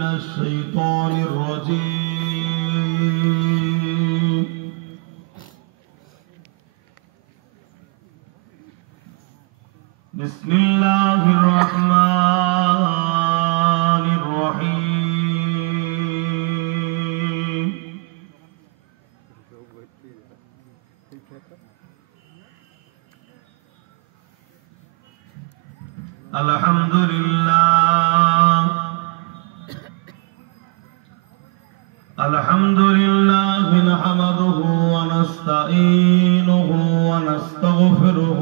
من الشيطان الرجيم بسم الله الرحمن الرحيم الحمد لله نحمده ونستعينه ونستغفره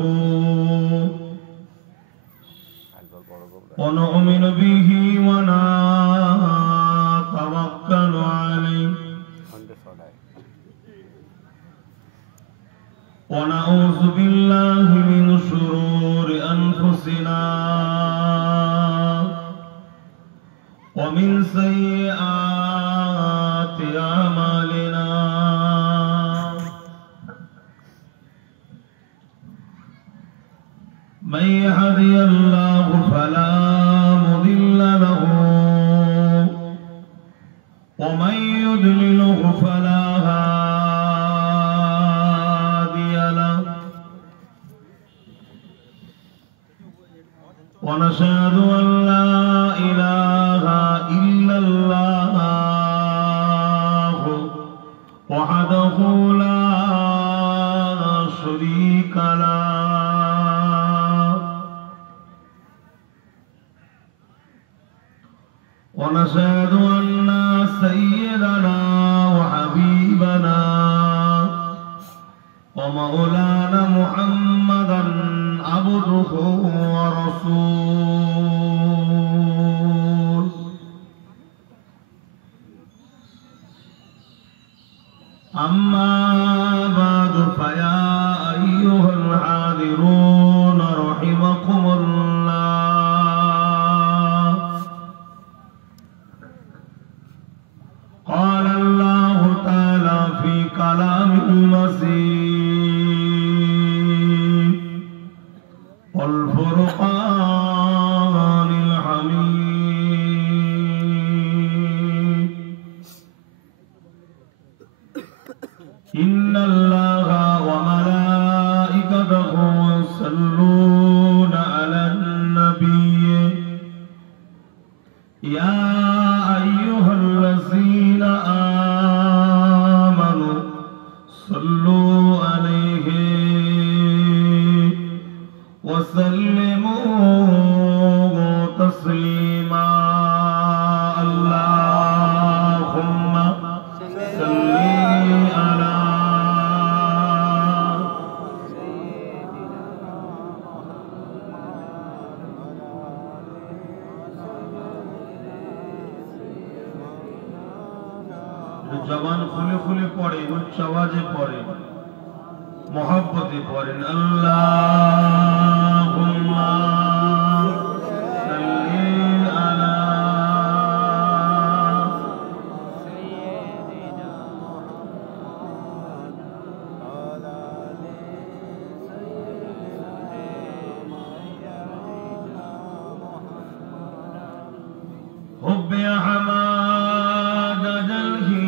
ونؤمن به ونتوكل عليه ونعوذ بالله من شرور أنفسنا ومن سيئات أعمالنا من يهدي الله فلا مضل له ومن يضلله فلا هادي له ونشهد أن لا إله إلا الله وحده لا شريك له ونشهد أن سيدنا وحبيبنا ومولانا محمدا عبده ورسوله أما بعد فيا أيها الحاضرون رحمكم الله قال الله تعالى في كلام المسيح والفرقان الحميد إن الله وملائكته يصلون على النبي يا أيها الذين آمنوا صلوا عليه وسلموا تسليما اللهم صل على জবান খুলে খুলে পড়ে উচ্চ আওয়াজে পড়ে মোহাব্বতে পড়েন আল্লাহুম্মা সাল্লি আলা সাইয়্যিদিনা হুব্বে আহমদ জলহি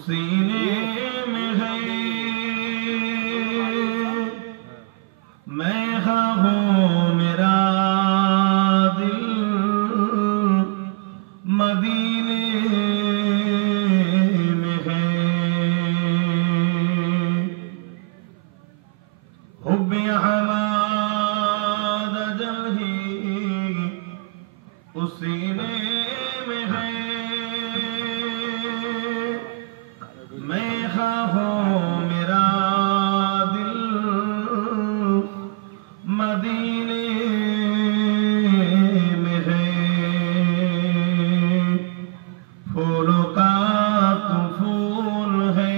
सीने में है मैं हूँ मेरा दिल मदीने में है हुब्बे अहमद जलही सीने में है मैं हूँ मेरा दिल मदीने में है फूलों का तू फूल है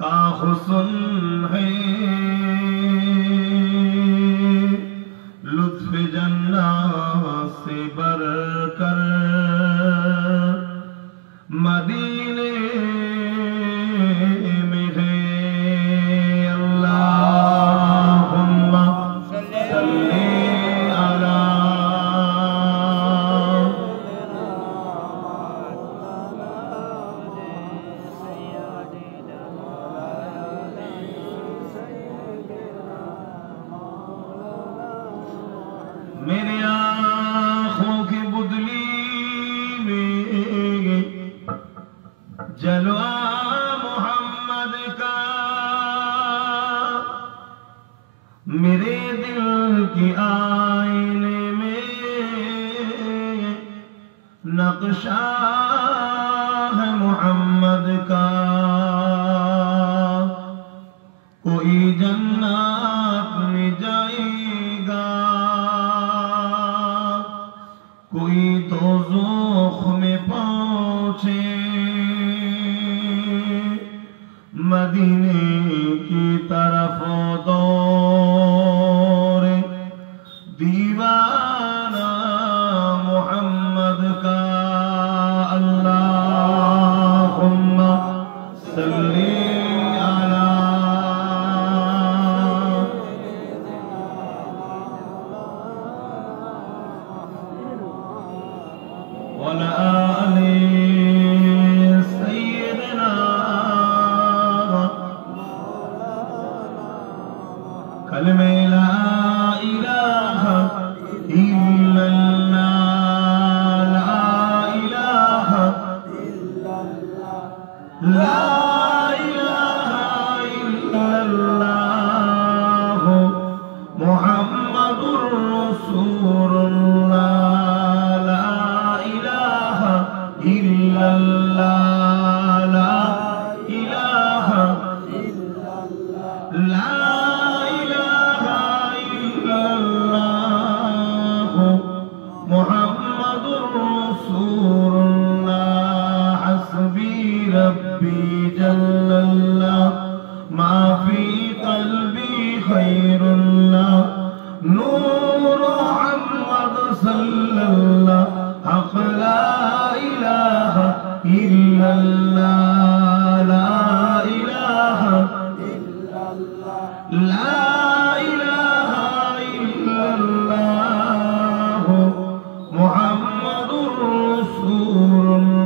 का हुस्न है लुत्फ जन्नत से बढ़कर मदीने में है अल्लाहुम्मा सल्ली अला मेरे आँखों की बुदली में जलवा मोहम्मद का, मेरे दिल की आईने में नक्शा है मोहम्मद का। कोई जन्नत में जाएगा, कोई दोज़ख में पहुंचे। मदीने की तरफ दौड़ दीवाना मोहम्मद का। अल्लाहुम्मा सल्ली अला वला आले सय्यदना कलमे ला इलाहा इल्लल्लाह, ला इलाहा ला इलाहा इल्लल्लाह मुहम्मदुर रसूलुल्लाह, ला इलाहा इल्लल्लाह, ला इलाहा ला इलाहा इल्लल्लाह मुहम्मदुर रसूलुल्लाह। हस्बी रब्बी जल्लल्लाह मा फी क़ल्बी खैरुल्लाह, नूर मुहम्मद सल्लल्लाह हक़ ला इलाहा इल्लल्लाह, ला इलाहा ला इलाहा इल्लल्लाह मुहम्मदुर रसूलुल्लाह।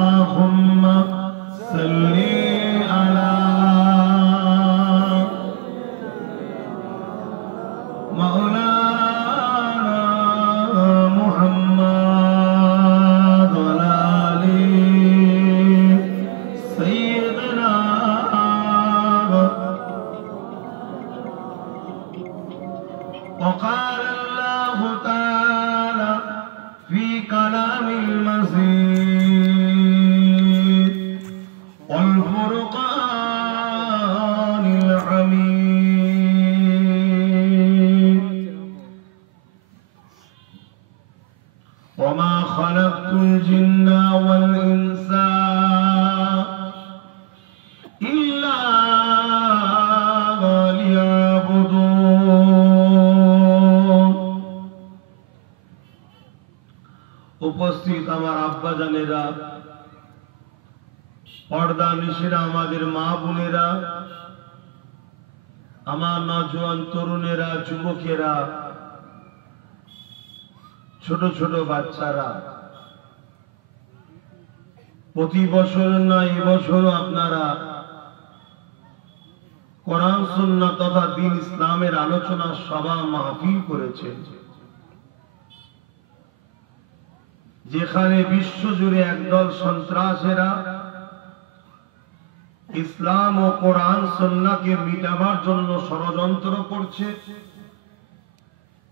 अल्लाहुम्मा सल्ली अला मौलाना मुहम्मद वला आले सय्यदना। وقال الله تعالى في كلام المزيد والفرقان الحميد وما خلقت الجن والإنس إلا ليعبدون। উপস্থিত আমার আব্বা জানেরা, পর্দা নিশিরা আমাদের মা বোনেরা, আমার নওজোয়ান তরুণেরা, যুবকেরা, ছোট ছোট বাচ্চারা, প্রতি বছর না এবছর আপনারা কোরআন সুন্নাহ তথা দ্বীন ইসলামের আলোচনা সভা মাহফিল করেছেন, যেখানে বিশ্বজুড়ে একদল সন্ত্রাসীরা ইসলাম ও কোরআন সুন্নাহকে মিটাবার জন্য ষড়যন্ত্র করছে।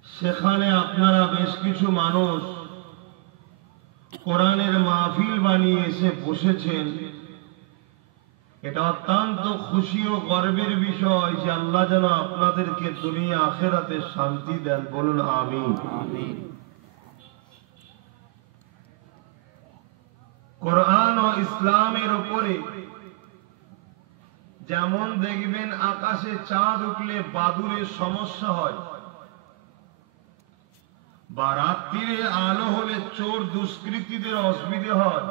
সেখানে আপনারা বেশ কিছু মানুষ কোরআনের মাহফিল বানিয়ে এসে বসেছেন। এটা অত্যন্ত খুশি ও গর্বের বিষয় যে আল্লাহ যেন আপনাদেরকে দুনিয়া আখিরাতে শান্তি দেন। বলুন আমিন। কোরআন ও ইসলামের উপরে যেমন দেখবেন আকাশে চাঁদ উঠলে বাদুরের সমস্যা হয়, বা রাত্রিরে আলো হলে চোর দুষ্কৃতীদের অসুবিধে হয়,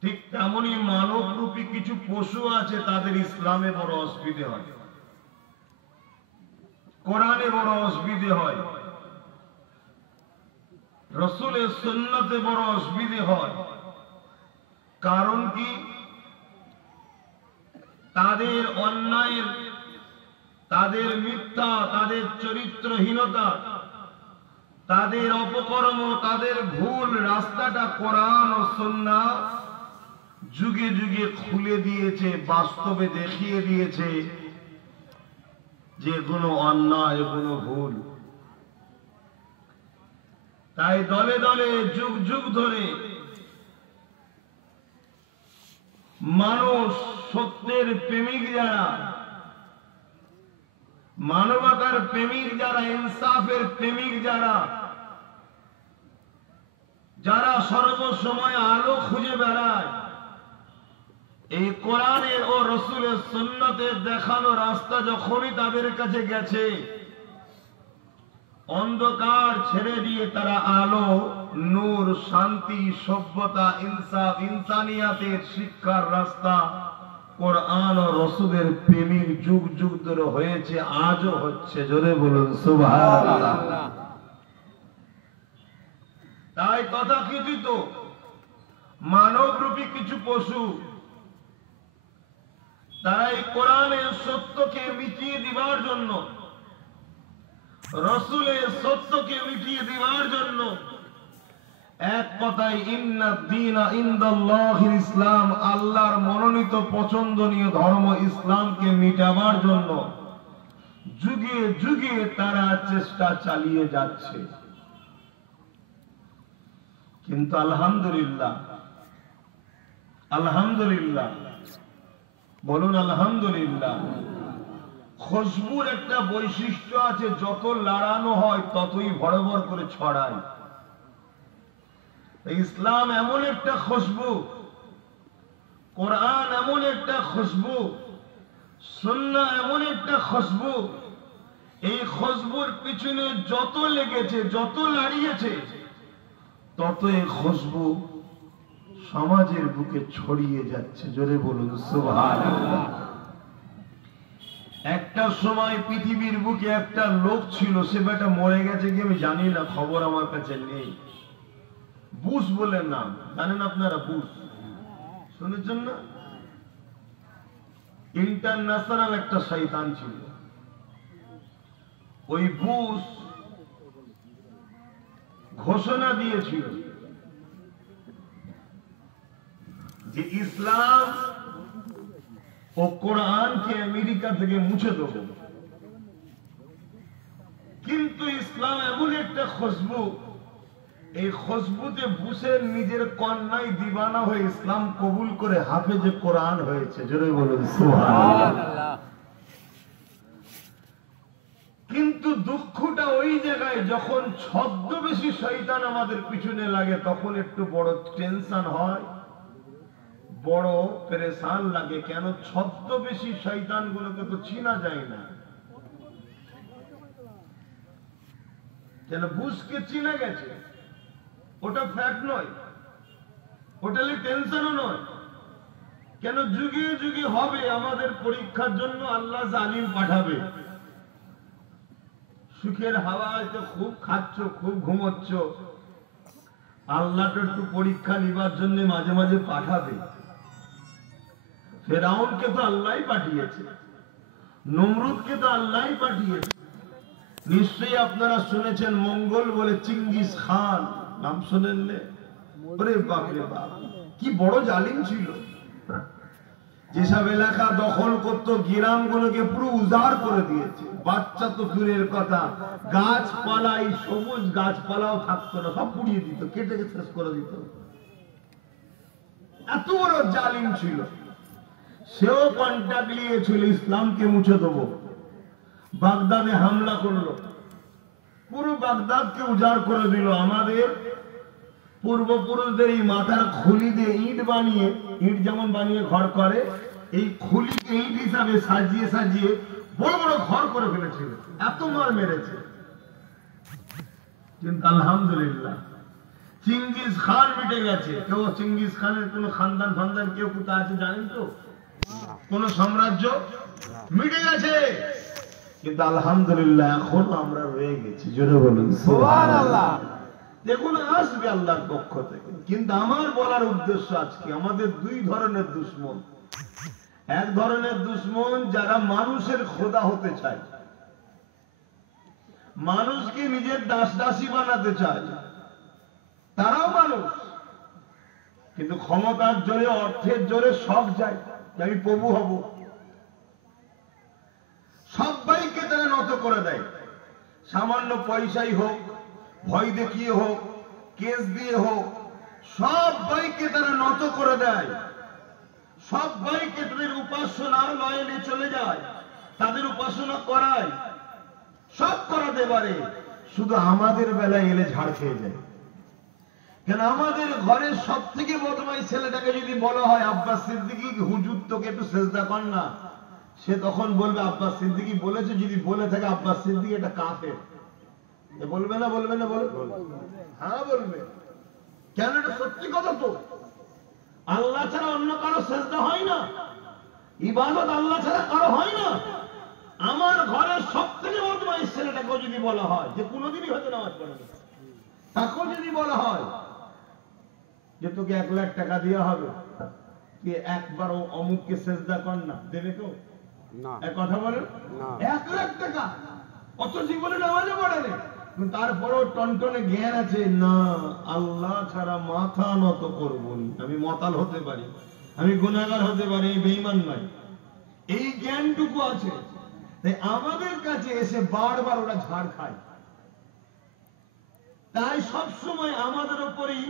ঠিক তেমনি মানবরূপী কিছু পশু আছে, তাদের ইসলামে বড় অসুবিধে হয়, কোরআনে বড় অসুবিধে হয়, রসুলের সুন্নতে বড় অসুবিধে হয়। কারণ কি? তাদের অন্যায়ের তাদের মিথ্যা, তাদের চরিত্রহীনতা, তাদের অপকর্ম, তাদের ভুল রাস্তাটা কোরআন ও সুন্নাহ যুগে যুগে খুলে দিয়েছে, বাস্তবে দেখিয়ে দিয়েছে যে কোনো অন্যায়, কোনো ভুল। তাই দলে দলে যুগ যুগ ধরে মানুষ, সত্যের প্রেমিক যারা, মানবতার প্রেমিক যারা, ইনসাফের প্রেমিক যারা, যারা সর্বসময় আলো খুঁজে বেড়ায়, এই কোরআনের ও রসুলের সুন্নতের দেখানো রাস্তা যখনই তাদের কাছে গেছে, অন্ধকার ছেড়ে দিয়ে তারা আলো, নূর, শান্তি, সভ্যতা, ইনসাফ, ইনসানিয়াতের শিক্ষার রাস্তা কোরআন ও রসুলের প্রেমিক যুগ যুগ ধরে হয়েছে, আজও হচ্ছে। জোরে বলুন সুবহানাল্লাহ। তাই তথাকথিত মানবরূপী কিছু পশু, তারা এই কোরআনের সত্যকে মিটিয়ে দিবার জন্য, রসুলের সত্যকে মিটিয়ে দিবার জন্য এক কথায় ইন্নাদ দীনা ইনদাল্লাহিল ইসলাম, আল্লাহর মনোনীত পছন্দনীয় ধর্ম ইসলামকে মিটাবার জন্য যুগে যুগে তারা চেষ্টা চালিয়ে যাচ্ছে। কিন্তু আলহামদুলিল্লাহ, আলহামদুলিল্লাহ, বলুন আলহামদুলিল্লাহ, খুশবুর একটা বৈশিষ্ট্য আছে, যত লাড়ানো হয় ততই ভরভর করে ছড়ায়। ইসলাম এমন একটা খুশবু, কোরআন এমন একটা খুশবু, সুন্নাহ এমন একটা খুশবু, এই খুশবুর পিছনে যত লেগেছে, যত লাড়িয়েছে, তত এই খুশবু সমাজের বুকে ছড়িয়ে যাচ্ছে। জোরে বলুন সুবহানাল্লাহ। একটা সময় পৃথিবীর বুকে একটা লোক ছিল, সে বেটা মরে গেছে কি আমি জানি না, খবর আমার কাছে নেই। বুশ বলে নাম, জানেন আপনারা? বুশ শুনেছেন না? ইন্টারন্যাশনাল একটা শয়তান ছিল। ওই বুশ ঘোষণা দিয়েছিল যে ইসলাম ও কোরআনকে আমেরিকা থেকে মুছে দেব। কিন্তু ইসলাম এমন একটা খুশবু, এই খুশবুতে বুশের নিজের কন্যাই দিবানা হয়ে ইসলাম কবুল করে হাফেজে কোরআন হয়েছে। জোরে বলুন সুবহানাল্লাহ। কিন্তু দুঃখটা ওই জায়গায়, যখন ছদ্মবেশী শয়তান আমাদের পিছনে লাগে, তখন একটু বড় টেনশন হয়, বড় পেরেশান লাগে। কেন? ছদ্মবেশী শয়তান গুলোকে তো চিনা যায় না। কেন? বুশকে চিনা গেছে, ওটা ফ্যাক্ট নয়, ওটা টেনশনও নয়। কেন? যুগে যুগে হবে, আমাদের পরীক্ষার জন্য আল্লাহ জালিম পাঠাবে। সুখের হাওয়ায় তো খুব খাচ্ছ, খুব ঘুমোচ্ছ, আল্লাহ তো একটু পরীক্ষা নিবার জন্য মাঝে মাঝে পাঠাবে। ফেরাউনকে তো আল্লাহই পাঠিয়েছে, নমরুদকে তো আল্লাহই পাঠিয়েছে। নিশ্চয়ই আপনারা শুনেছেন মঙ্গল বলে চিঙ্গিস খান, নাম শোনেন? ওরে বাপ রে বাপ, কি বড় জালিম ছিল। যেসব এলাকা দখল করতো, গ্রামগুলোকে পুরো উজাড় করে দিয়েছে। বাচ্চা তো দূরের কথা, গাছপালা, এই সবুজ গাছপালাও থাকতো না, সব পুড়িয়ে দিত, কেটে শেষ করে দিত। এত বড় জালিম ছিল। সেও কন্ট্যাক্ট নিয়েছিল ইসলামকে মুছে দেবো। বাগদাদে হামলা করলো, পুরো বাগদাদকে উজাড় করে দিল। আমাদের পূর্বপুরুষদের এই মাথার খুলি দিয়ে ইট বানিয়ে, ইট যেমন বানিয়ে ঘর করে, এই খুলিকে ইট হিসাবে সাজিয়ে সাজিয়ে বড় বড় ঘর করে ফেলেছিল। এত মার মেরেছে। কিন্তু আলহামদুলিল্লাহ চিঙ্গিস খান মিটে গেছে। কেউ চিঙ্গিস খানের কোন খানদান ফানদান কেউ কোথায় আছে জানেন তো? কোন সাম্রাজ্য মিটে গেছে, কিন্তু আলহামদুলিল্লাহ এখন আমরা রয়ে গেছি। জোরে বলুন সুবহানাল্লাহ। দেখুন আসবে আল্লাহর পক্ষ থেকে। কিন্তু আমার বলার উদ্দেশ্য আজকে, আমাদের দুই ধরনের দুশ্মন। এক ধরনের দুশ্মন যারা মানুষের খোদা হতে চায়, মানুষকে নিজের দাস দাসী বানাতে চায়, তারাও মানুষ, কিন্তু ক্ষমতার জোরে অর্থের জোরে সব যায় যে আমি প্রভু হব, সবাইকে তারা নত করে দেয়। সামান্য পয়সাই হোক, ভয় দেখিয়ে হোক, কেস দিয়ে হোক, সবাইকে তারা নত করে দেয়, সবাইকে তাদের উপাসনার লয়ে চলে যায়, তাদের উপাসনা করায়, সব করাতে পারে, শুধু আমাদের বেলায় এলে ঝাড় খেয়ে যায়। কেন আমাদের ঘরের সব থেকে বদমাই ছেলেটাকে যদি বলা হয় আব্বাস সিদ্দিকী হুজুর তোকে একটু সেজদা কর না, সে তখন বলবে আব্বাস সিদ্দিকী বলেছে, যদি বলে থাকে আব্বাস সিদ্দিকী এটা কাফের, বলবে না? বলবে না? বলবে, হ্যাঁ বলবে। কেন? এটা সত্যি কথা তো। আল্লাহ ছাড়া অন্য কারো সেজদা হয় না, ইবাদত আল্লাহ ছাড়া কারো হয় না। আমার ঘরের সব থেকে বদমাই ছেলেটাকেও যদি বলা হয় যে কোনোদিনই হয়তো নামাজ পড়ে না, তাকেও যদি বলা হয় যে তোকে 1 লাখ টাকা দেওয়া হবে, তুই একবার অমুককে সেজদা কর না, দেবে তো? এক কথা বলেন, 1 লাখ টাকা, অত জীবনে নামাজে পড়ে না, তারপরেও টনটনে জ্ঞান আছে, না আল্লাহ ছাড়া মাথা নত করবো না, আমি মাতাল হতে পারি, আমি গুনাহগার হতে পারি, বেঈমান নয়, এই জ্ঞানটুকু আছে। তাই আমাদের কাছে এসে বারবার ওরা ঝাড় খায়। তাই সব সময় আমাদের উপরই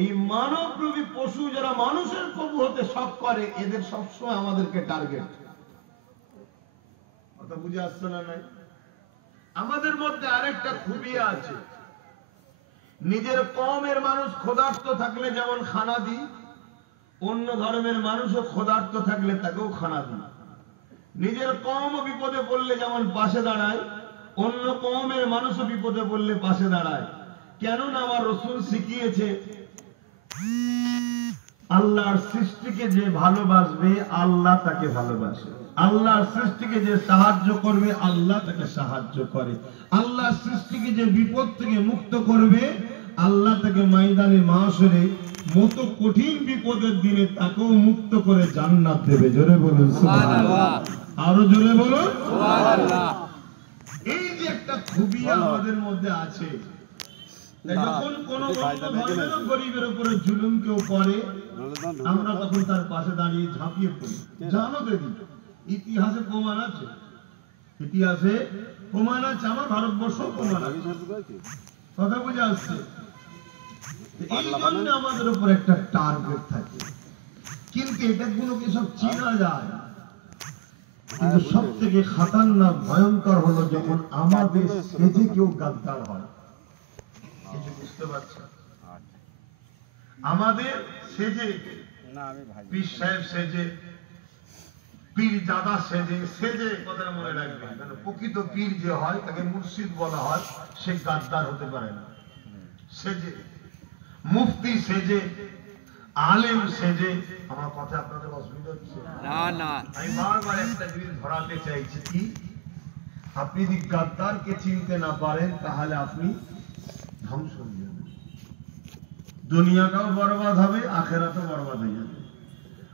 এই মানবরূপী পশু যারা মানুষের প্রভু হতে সব করে, এদের সবসময় আমাদেরকে টার্গেট। কথা বুঝে আসছে না? নাই? আমাদের মধ্যে আরেকটা খুবই আছে, নিজের কওমের মানুষ ক্ষুধার্ত থাকলে যেমন খানা দিই, অন্য ধর্মের মানুষও ক্ষুধার্ত থাকলে তাকেও খানা দিই। নিজের কওম বিপদে পড়লে যেমন পাশে দাঁড়ায়, অন্য কওমের মানুষও বিপদে পড়লে পাশে দাঁড়ায়। কেননা আমার রাসূল শিখিয়েছে, আল্লাহর সৃষ্টিকে যে ভালোবাসবে আল্লাহ তাকে ভালোবাসে, আল্লাহর সৃষ্টিকে যে সাহায্য করবে আল্লাহ তাকে সাহায্য করে, আল্লাহর সৃষ্টিকে যে বিপদ থেকে মুক্ত করবে আল্লাহ তাকে ময়দানে মাহশরে মতো কঠিন বিপদের দিনে তাকেও মুক্ত করে জান্নাত দেবে। জোরে বলুন সুবহানাল্লাহ, আরো জোরে বলুন সুবহানাল্লাহ। এই যে একটা খুবই আমাদের মধ্যে আছে, যখন কোন গরিবের উপরে জুলুম কেউ করে, আমরা তখন তার পাশে দাঁড়িয়ে ঝাঁপিয়ে পড়ি। জানো দিদি, ইতিহাসে প্রমাণ আছে, ইতিহাসে প্রমাণ আছে, আমার ভারতবর্ষ প্রমাণ আছে। কথা বুঝে আসছে? এই জন্য আমাদের উপর একটা টার্গেট থাকে, কিন্তু এটা গুলোকে সব চেনা যায়। কিন্তু সব থেকে খাতারনাক ভয়ঙ্কর হলো যখন আমাদের সেজে কেউ গাদ্দার হয়। বুঝতে পারছেন? আমাদের সেজে পীর সাহেব সেজে, পীর জাদা সেজে, সেজে কথা মনে রাখবেন, কারণ প্রকৃত পীর যে হয় তাকে মুর্শিদ বলা হয়, সে গাদ্দার হতে পারে না। সেজে মুফতি সেজে, আলেম সেজে, আমার কথা আপনাদের অসুবিধা হচ্ছে না? না, আমি বারবার একটা জিনিস ধরাতে চাইছি, কি আপনি যদি গাদ্দারকে চিনতে না পারেন তাহলে আপনি ধ্বংস হয়ে যাবে, দুনিয়াটাও বরবাদ হবে, আখেরাতও বরবাদ হয়ে যাবে।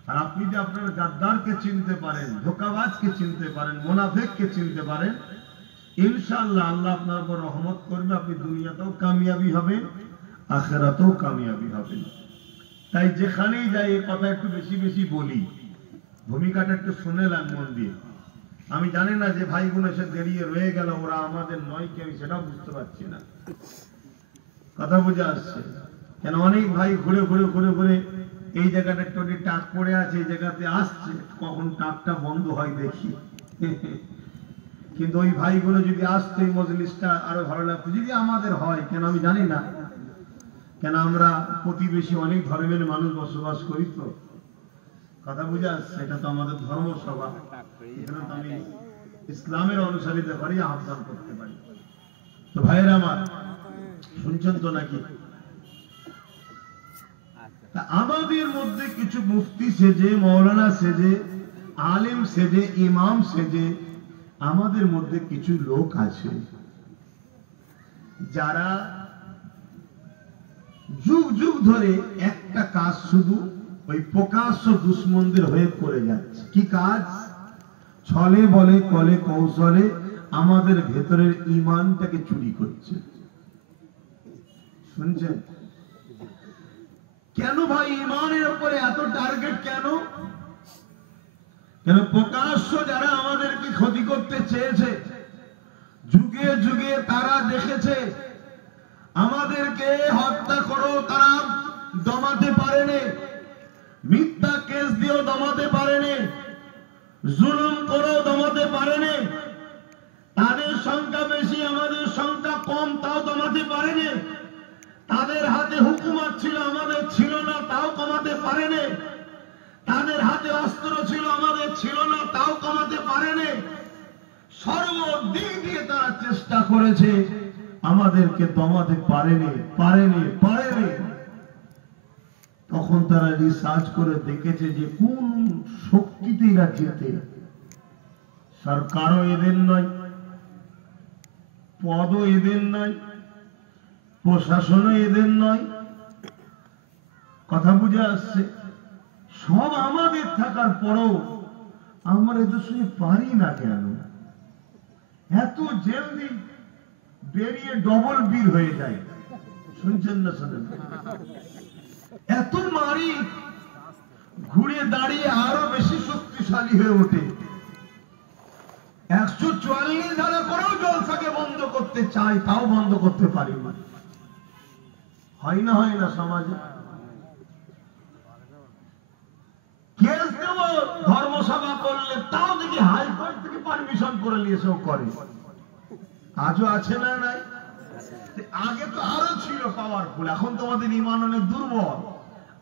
আর আপনি যদি আপনার গাদ্দারকে চিনতে পারেন, ধোঁকাবাজকে চিনতে পারেন, মুনাফিককে চিনতে পারেন, ইনশাআল্লাহ আল্লাহ আপনার উপর রহমত করবে, আপনি দুনিয়াতেও কামিয়াবি হবেন, আখেরাতেও কামিয়াবি হবেন। তাই যেখানেই যাই এই কথা একটু বেশি বেশি বলি, ভূমিকাটা একটু শুনেলাম মন দিয়ে। আমি জানি না যে ভাইগুলো এসে দেরিয়ে রয়ে গেল, ওরা আমাদের নয় কি, আমি সেটাও বুঝতে পারছি না। কথা বুঝে আসছে? কেন অনেক ভাই ঘুরে ঘুরে ঘুরে ঘুরে এই জায়গাটা একটু টাক পড়ে আছে, এই জায়গাতে আসছে, কখন টাকটা বন্ধ হয় দেখি। কিন্তু ওই ভাইগুলো যদি আসতো এই মজলিসটা আরো ভালো লাগতো, যদি আমাদের হয়। কেন আমি জানি না, কেন আমরা প্রতিবেশী অনেক ধর্মের মানুষ বসবাস করি, তো কথা বুঝে আসছে, এটা তো আমাদের ধর্মসভা, এখানে তো আমি ইসলামের অনুসারীদের পারি, আহ্বান করতে পারি। তো ভাইয়েরা আমার, শুনছেন তো নাকি? আমাদের মধ্যে কিছু মুফতি সেজে, মৌলানা সেজে, আলেম সেজে, ইমাম সেজে আমাদের মধ্যে কিছু লোক আছে যারা যুগ যুগ ধরে একটা কাজ শুধু ওই প্রকাশ্য দুশ্মনদের হয়ে করে যাচ্ছে। কি কাজ? ছলে বলে কলে কৌশলে আমাদের ভেতরের ঈমানটাকে চুরি করছে। শুনছেন? কেন ভাই ঈমানের উপরে এত টার্গেট? কেন? কেন প্রকাশ্য যারা আমাদেরকে ক্ষতি করতে চেয়েছে, যুগে যুগে তারা দেখেছে আমাদেরকে হত্যা করো, তারা দমাতে পারেনি, মিথ্যা কেস দিয়েও দমাতে পারেনি, জুলুম করেও দমাতে পারেনি, তাদের সংখ্যা বেশি আমাদের সংখ্যা কম তাও দমাতে পারেনি, তাদের হাতে হুকুমত ছিল আমাদের ছিল না তাও কমাতে পারেনি, তাদের হাতে অস্ত্র ছিল আমাদের ছিল না তাও কমাতে পারেনি, সর্বদিক দিয়ে তারা চেষ্টা করেছে আমাদেরকে দমাতে পারেনি। তখন তারা রিসার্চ করে দেখেছে যে কোন শক্তিতে এরা জেতে। সরকারও এদের নয়, পদও এদের নয়, প্রশাসনও এদের নয়। কথা বুঝে আসছে? সব আমাদের থাকার পরেও আমরা এদের সঙ্গে পারি না কেন? এত জলদি বেরিয়ে ডবল বীর হয়ে যায়। শুনছেন না? শোনেন? এত মারি, ঘুরে দাঁড়িয়ে আরো বেশি শক্তিশালী হয়ে ওঠে। 144 ধারা করেও জলসাকে বন্ধ করতে চাই, তাও বন্ধ করতে পারি না। হয় না সমাজে? কেস দেব ধর্মসভা করলে তাও দেখি হাইকোর্ট থেকে পারমিশন করে নিয়ে এসেও করে। আজও আছে না? নাই? আগে তো আরো ছিল পাওয়ারফুল, এখন তোমাদের ঈমান অনেক দুর্বল।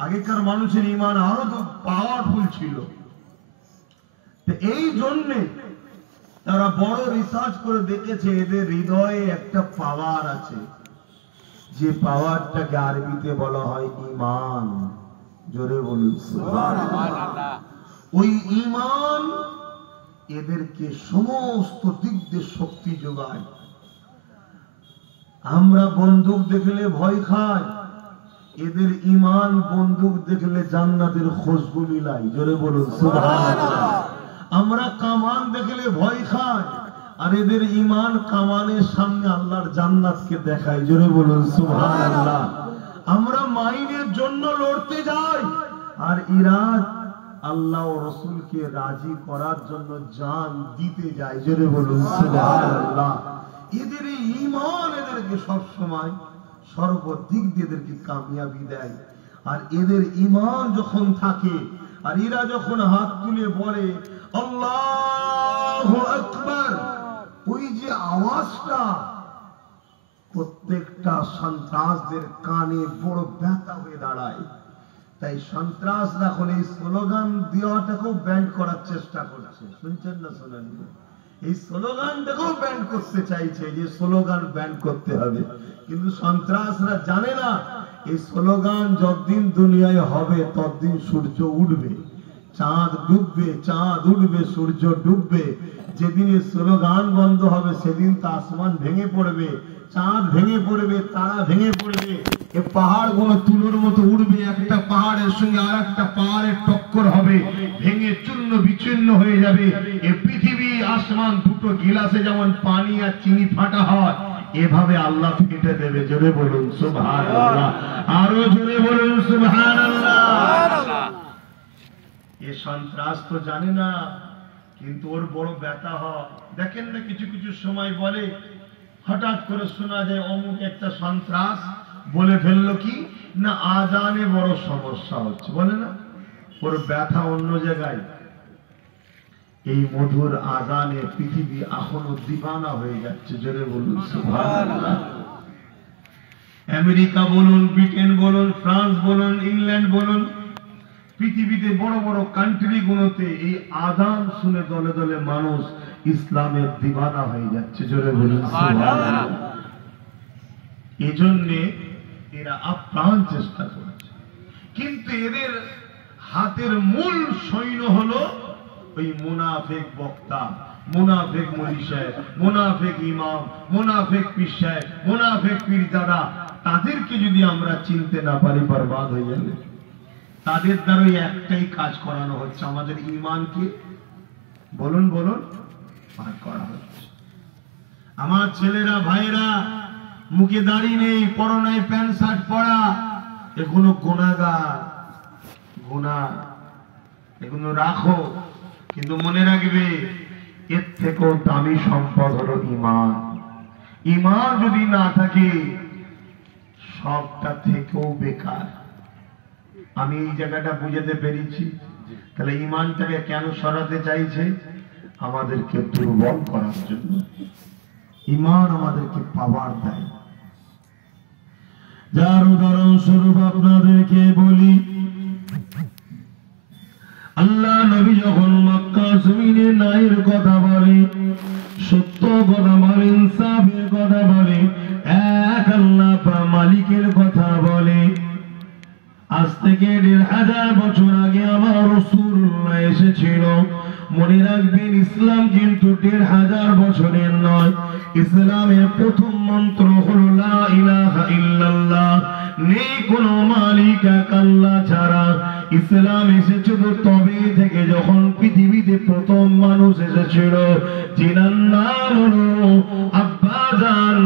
আগেকার মানুষের ঈমান আরো তো পাওয়ারফুল ছিল। এই জন্য তারা বড় রিসার্চ করে দেখেছে এদের হৃদয়ে একটা পাওয়ার আছে, যে পাওয়ারটাকে আরবিতে বলা হয় ঈমান। জোরে বলুন সুবহানাল্লাহ। ওই ঈমান এদেরকে সমস্ত দিক দিয়ে শক্তি যোগায়। আমরা বন্দুক দেখলে ভয় খাই, এদের ঈমান বন্দুক দেখলে জান্নাতের খুশবু মিলাই। জোরে বলুন সুবহানাল্লাহ। আমরা কামান দেখলে ভয় খাই, আর এদের ঈমান কামানের সামনে আল্লাহর জান্নাতকে দেখায়। জোরে বলুন সুবহানাল্লাহ। আমরা মাইনের জন্য লড়তে যাই, আর এরা আল্লাহ ও রাসূলকে রাজি করার জন্য জান দিতে যায়। জোরে বলুন সুবহানাল্লাহ। এদের ঈমান এদেরকে সব সময় সর্বদিক দিয়ে এদেরকে কামিয়াবি দেয়। আর এদের ঈমান যখন থাকে, আর এরা যখন হাত তুলে বলে আল্লাহু আকবার, ওই যে আওয়াজটা প্রত্যেকটা সন্ত্রাসদের কানে বড় ব্যথা হয়ে দাঁড়ায়। তাই সন্ত্রাসরা এখন এই স্লোগান দেওয়াটাকেও ব্যান করার চেষ্টা করছে। শুনছেন না? শোনেন? এই স্লোগানটাকেও ব্যান করতে চাইছে, যে স্লোগান ব্যান করতে হবে। কিন্তু সন্ত্রাসরা জানে না এই স্লোগান যতদিন দুনিয়ায় হবে ততদিন সূর্য উঠবে, চাঁদ ডুববে, চাঁদ উঠবে, সূর্য ডুববে। যেদিন এই স্লোগান বন্ধ হবে সেদিন তো আসমান ভেঙে পড়বে, চাঁদ ভেঙে পড়বে, তারা ভেঙে পড়বে, এই পাহাড় গুলো তুলোর মতো উঠবে, একটা পাহাড়ের সঙ্গে আর একটা পাহাড়ের টক্কর হবে, ভেঙে চূর্ণ বিচূর্ণ হয়ে যাবে। এই পৃথিবী আসমান দুটো গিলাসে যেমন পানি আর চিনি ফাটা হয়, এভাবে আল্লাহ ফেটে দেবে। জোরে বলুন সুবহানাল্লাহ। আরো জোরে বলুন সুবহানাল্লাহ। এ সন্ত্রাস তো জানে না, কিন্তু ওর বড় ব্যথা হয়। দেখেন না, কিছু কিছু সময় বলে, হঠাৎ করে শোনা যায় অমুক একটা সন্ত্রাস বলে ফেললো কি না আজানে বড় সমস্যা হচ্ছে, বলে না? ওর ব্যথা অন্য জায়গায়। এই মধুর আজানে পৃথিবী এখনো দিবানা হয়ে যাচ্ছে। জোরে বলুন সুবহানাল্লাহ। আমেরিকা বলুন, ব্রিটেন বলুন, ফ্রান্স বলুন, ইংল্যান্ড বলুন, পৃথিবীতে বড় বড় কান্ট্রি গুলোতে এই আজান শুনে দলে দলে মানুষ ইসলামের দিবানা হয়ে যাচ্ছে। জোরে বলুন সুবহানাল্লাহ। এজন্য এরা আপ্রাণ চেষ্টা করছে, কিন্তু এদের হাতের মূল সৈন্য হলো ওই মুনাফিক বক্তা, মুনাফিক মুফতি সাহেব, মুনাফিক ইমাম, মুনাফিক পীর সাহেব, মুনাফিক পীরজাদা। তাদেরকে যদি আমরা চিনতে না পারি বরবাদ হয়ে যাবে। তাদের দ্বারাই একটাই কাজ করানো হচ্ছে, আমাদের ঈমানকে বলুন বলুন পার করা হচ্ছে। আমার ছেলেরা ভাইরা মুখে দাড়ি নেই, পরনায় প্যান্ট শার্ট পরা, এগুলো গুনাহগার, গুনাহ, এগুলো রাখো, কিন্তু মনে রাখবে এর থেকেও দামি সম্পদ হলো ঈমান। ঈমান যদি না থাকে সবটা থেকেও বেকার। আমি এই জায়গাটা বুঝাতে পেরেছি। তাহলে ঈমানটাকে কেন সরাতে চাইছে? আমাদেরকে দুর্বল করার জন্য। ঈমান আমাদেরকে পাওয়ার দেয়। যার উদাহরণস্বরূপ আপনাদেরকে বলি, আল্লাহ নবী যখন মক্কা জমিনে ন্যায়ের কথা বলে, সত্য কথা বলে, ইনসাফের কথা বলে, এক আল্লাহ মালিকের কথা বলে, আজ থেকে ১৫০০ বছর আগে আমার রাসূলুল্লাহ এসেছিল। মনে রাখবেন, ইসলাম কিন্তু ১৫০০ বছরের নয়। ইসলামের প্রথম মন্ত্র হলো লা ইলাহা ইল্লাল্লাহ, নেই কোনো মালিক এক আল্লাহ ছাড়া। ইসলাম এসেছিল তবে থেকে যখন পৃথিবীতে প্রথম মানুষ এসেছিল, যিনার নাম হলো আব্বাজান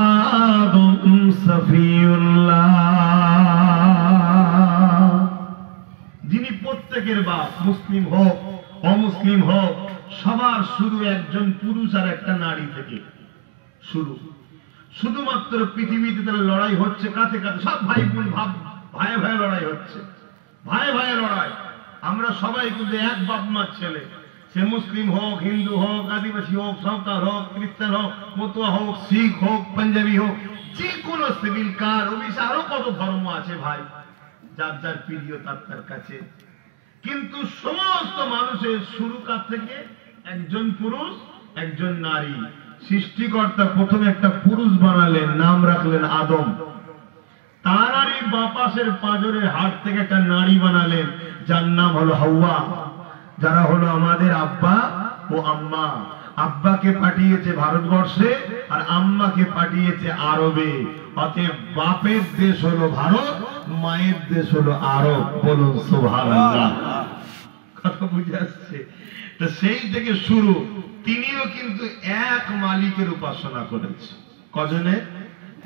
আদম সফিউল্লাহ, যিনি প্রত্যেকের বাপ, মুসলিম হোক অমুসলিম হোক, সবার শুরু একজন পুরুষ আর একটা নারী থেকে শুরু। শুধুমাত্র পৃথিবীতে তাহলে লড়াই হচ্ছে কাছে কাছে, সব ভাই বোন ভাই ভাই লড়াই হচ্ছে, ভাই ভাই লড়াই। আমরা সবাই কিন্তু এক বাপ মার ছেলে, সে মুসলিম হোক, হিন্দু হোক, আদিবাসী হোক, সাঁওতাল হোক, খ্রিস্টান হোক, মতুয়া হোক, শিখ হোক, পাঞ্জাবি হোক, যে কোনো সিভিল কার ওবিসি, আরো কত ধর্ম আছে ভাই, যার যার প্রিয় তার তার কাছে। কিন্তু সমস্ত মানুষের শুরু কার থেকে? একজন পুরুষ একজন নারী। সৃষ্টিকর্তা প্রথমে একটা পুরুষ বানালেন, নাম রাখলেন আদম। তারই বাপাসের পাঁজরের হাড় থেকে একটা নারী বানালেন, যার নাম হলো হাওয়া, যারা হলো আমাদের আব্বা ও আম্মা। আব্বাকে পাঠিয়েছে ভারতবর্ষে আর আম্মাকে পাঠিয়েছে আরবে। অতএব বাপের দেশ হলো ভারত, মায়ের দেশ হলো আরব। বলুন সুবহানাল্লাহ। কথা বুঝে আসছে? তো সেই থেকে শুরু। তিনিও কিন্তু এক মালিকের উপাসনা করেছে। কজনে?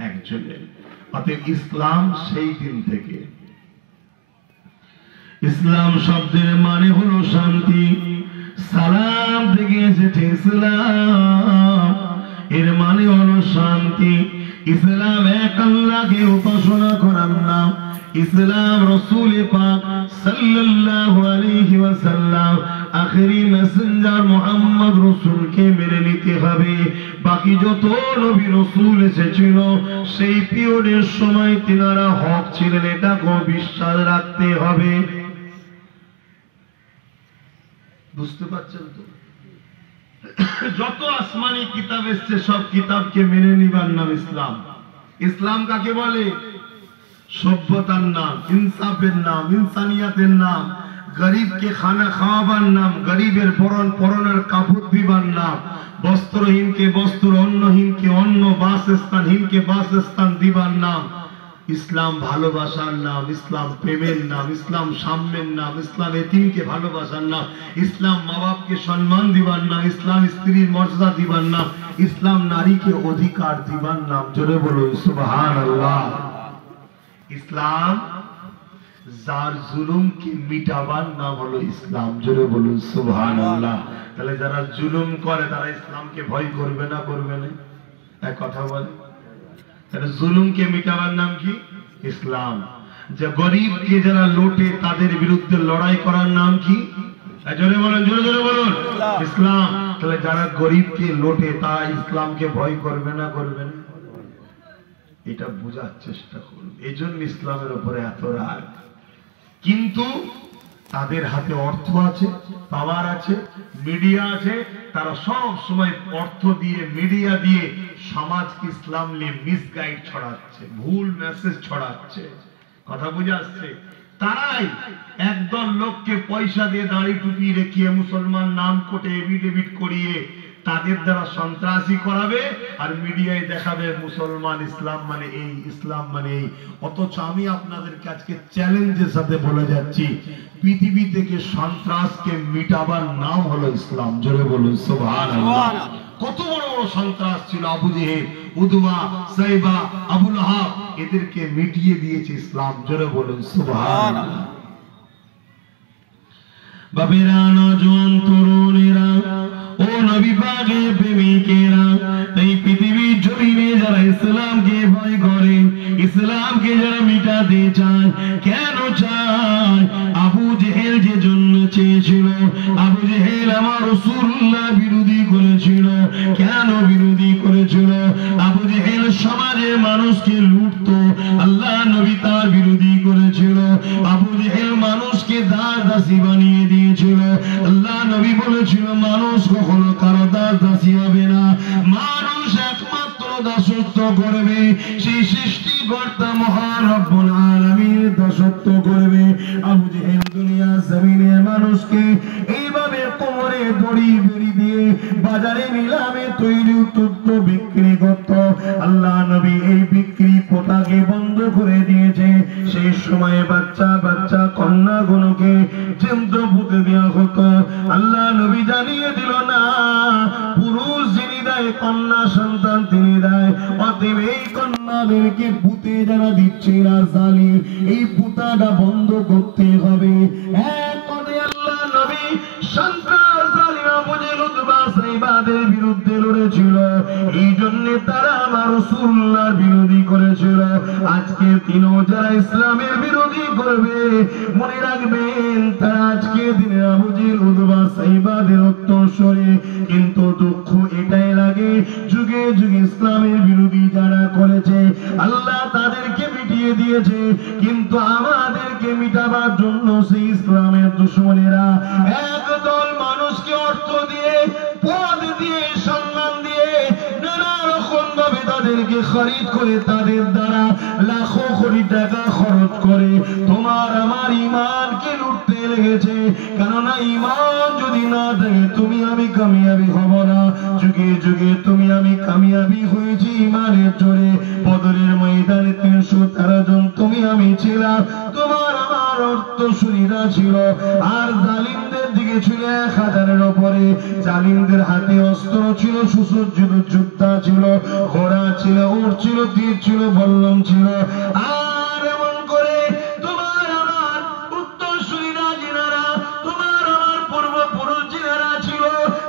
একজনের। অতএব ইসলাম সেই দিন থেকে। ইসলাম শব্দের মানে হলো শান্তি। সালাম থেকে এসেছে ইসলাম, এর মানে হলো শান্তি। ইসলাম এক আল্লাহকে উপাসনা করার নাম। ইসলাম রাসূল পাক সাল্লাল্লাহু আলাইহি ওয়াসাল্লাম আখেরি মেসেঞ্জার মুহাম্মদ রাসূলকে মেনে নিতে হবে। বাকি যত নবী রাসূল এসেছিল সেই পিরিয়ডের সময় তিনারা হক ছিলেন, এটাকেও বিশ্বাস রাখতে হবে। বুঝতে পারছেন তো? যত আসমানি কিতাব এসছে সব কিতাবকে মেনে নিবার নাম ইসলাম। ইসলাম কাকে বলে? সভ্যতার নাম, ইনসাফের নাম, ইনসানিয়াতের নাম, গরিবকে খানা খাওয়াবার নাম, গরিবের পরনের কাপড় দিবার নাম, বস্ত্রহীনকে বস্ত্র, অন্নহীনকে অন্ন, বাসস্থানহীনকে বাসস্থান দিবার নাম। ইসলাম ভালোবাসার নাম, ইসলাম প্রেমের নাম, ইসলাম সাম্যের নাম, ইসলাম এতিমকে ভালোবাসার নাম, ইসলাম মা বাপকে সম্মান দিবার নাম, ইসলাম স্ত্রীর মর্যাদা দিবার নাম, ইসলাম নারীকে অধিকার দিবার নাম। জোরে বলুন সুবহানাল্লাহ। ইসলাম যার জুলুমকে মিটাবার নাম হলো ইসলাম। জোরে বলুন সুবহানাল্লাহ। তাহলে যারা জুলুম করে তারা ইসলামকে ভয় করবে না? করবে না? এক কথা বলে, তাহলে জুলুমকে মিটাবার নাম কি? ইসলাম। যে গরিবকে যারা লোটে তাদের বিরুদ্ধে লড়াই করার নাম কি? জোরে বলুন, জোরে জোরে বলুন, ইসলাম। তাহলে যারা গরিবকে লোটে তারা ইসলামকে ভয় করবে না? করবে না? এটা বোঝার চেষ্টা করুন। এই জন্য ইসলামের উপরে এত রাগ। কিন্তু তাদের হাতে অর্থ আছে, পাওয়ার আছে, মিডিয়া আছে, তারা সব সময় অর্থ দিয়ে, মিডিয়া দিয়ে সমাজকে ইসলাম নিয়ে মিসগাইড ছড়াচ্ছে, ভুল মেসেজ ছড়াচ্ছে। কথা বুঝে আসছে? তারাই একদল লোককে পয়সা দিয়ে দাড়ি টুপি রেখিয়ে মুসলমান নাম কোটে এফিডেভিট করিয়ে তাদের দ্বারা সন্ত্রাসী করাবে আর মিডিয়ায় দেখাবে মুসলমান ইসলাম মানে এই, ইসলাম মানে এই। অথচ আমি আপনাদেরকে আজকে চ্যালেঞ্জের সাথে বলে যাচ্ছি, পৃথিবী থেকে সন্ত্রাসকে মিটাবার নাম হলো ইসলাম। জোরে বলুন সুবহানাল্লাহ। কত বড় বড় সন্ত্রাস ছিল, আবু জেহেল, উতবা, সাইবা, আবু লাহাব, এদেরকে মিটিয়ে দিয়েছে ইসলাম। জোরে বলুন সুবহানাল্লাহ। বাবেরা, নওজোয়ান, তরুণেরা, ও নবী পাকের প্রেমিকেরা, এই পৃথিবীর জমিনে যারা ইসলামকে ভয় করে, ইসলামকে যারা মিটাতে চায়, কেন চায়? আবু জেহেল যে জন্য চেয়েছিল, আবু জেহেল আমার রাসূলুল্লাহ বিরোধী করেছিল। কেন বিরোধী করেছিল? আবু জেহেল সমাজের মানুষকে লুটতো, আল্লাহ নবী তার বিরোধী করেছিল। আবু জেহেল মানুষকে দাসী বানিয়ে দিয়েছিল, আল্লাহ নবী বলেছিল মানুষ কখনো কারো দাসী হবে না, মানুষ একমাত্র দাসত্ব করবে সেই সৃষ্টিকর্তা মহান রব্বুল আলামিনের দাসত্ব করবে। আবু জেহেল দুনিয়া জমিনের মানুষকে এইভাবে কোমরে দড়ি বেড়ি দিয়ে বাজারে নিলামে তৈরি তথ্য বিক্রি করত। আল্লাহ নবী এই বিক্রি প্রথাকে বন্ধ করে দিয়েছে। সেই সময়ে বাচ্চা বাচ্চা কন্যাগুলোকে জ্যান্ত পুঁতে দেওয়া হতো। আল্লাহ নবী জানিয়ে দিল না, পুরুষ যিনি দেয় কন্যা সন্তান তিনি দেয়, অতএব এই কন্যাদেরকে পুঁতে যারা দিচ্ছে না জালিম, এই পুঁতাটা বন্ধ করতে হবে। এক পদে আল্লাহ নবী সন্ত্রাস জালিম আবু জেহেল উতবা সাইবাদের বিরুদ্ধে লড়েছিল। এই জন্য তারা আমার রাসূলুল্লাহর বিরোধী করেছিল। আজকে তিনও যারা ইসলামের বিরোধী করবে, মনে রাখবেন তারা আজকে দিনে আবু জেহেল উতবা সাইবাদের উত্তরসূরি। কিন্তু দুঃখ এটাই লাগে, যুগে যুগে ইসলামের বিরোধী যারা করেছে আল্লাহ তাদেরকে মিটিয়ে দিয়েছে, কিন্তু আমাদেরকে মিটাবার জন্য সেই ইসলামের দুশমনেরা একদল মানুষকে অর্থ দিয়ে, পদ দিয়ে, সম্মান দিয়ে, নানা রকম ভাবে তাদেরকে খরিদ করে, তাদের দ্বারা লাখো কোটি টাকা খরচ করে তোমার আমার ঈমানকে লুটতে লেগেছে। কেননা ঈমান যদি না থাকে তুমি আমি কামিয়াবি হব না। যুগে যুগে তুমি আমি কামিয়াবি হয়েছি ঈমানের জোরে। বদরের ময়দানে 313 জন তুমি আমি ছিলাম, তোমার আমার উত্তরসূরিরা ছিল। আর জালিমদের দিকে ছিল 1000-এর উপরে। জালিমদের হাতে অস্ত্র ছিল, সুসজ্জিত যোদ্ধা ছিল, ঘোড়া ছিল, উট ছিল, তীর ছিল, বল্লম ছিল। আর এমন করে তোমার আমার উত্তরসূরিরা যিনারা, তোমার আমার পূর্বপুরুষ যিনারা ছিল,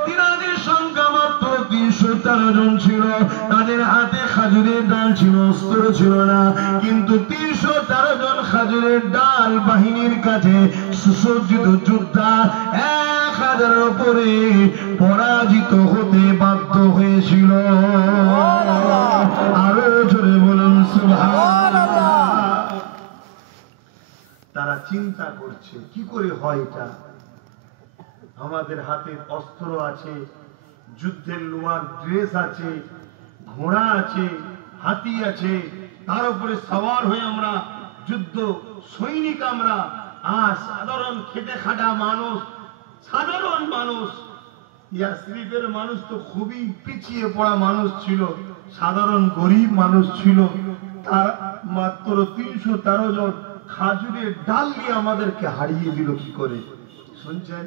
তিনাদের সংখ্যা মাত্র 313 জন ছিল। তাদের হাতে খাজুরের ডাল ছিল, অস্ত্র ছিল না, কিন্তু 313 জন খাজুরের ডাল বাহিনীর কাছে সুসজ্জিত যোদ্ধা 1000-এর উপরে পরাজিত হতে বাধ্য হয়েছিল। আরো জোরে বলুন সুবহানাল্লাহ। তারা চিন্তা করছে কি করে হয় এটা। আমাদের হাতে অস্ত্র আছে, যুদ্ধের লোহার ড্রেস আছে, ঘোড়া আছে, হাতি আছে, তার উপরে সওয়ার হয়ে আমরা যুদ্ধ সৈনিক। আমরা আর সাধারণ খেটে খাটা মানুষ, সাধারণ মানুষ। ইয়াসরিফের মানুষ তো খুবই পিছিয়ে পড়া মানুষ ছিল, সাধারণ গরিব মানুষ ছিল। তার মাত্র 313 জন খাজুরের ডাল দিয়ে আমাদেরকে হারিয়ে দিল কি করে শুনছেন?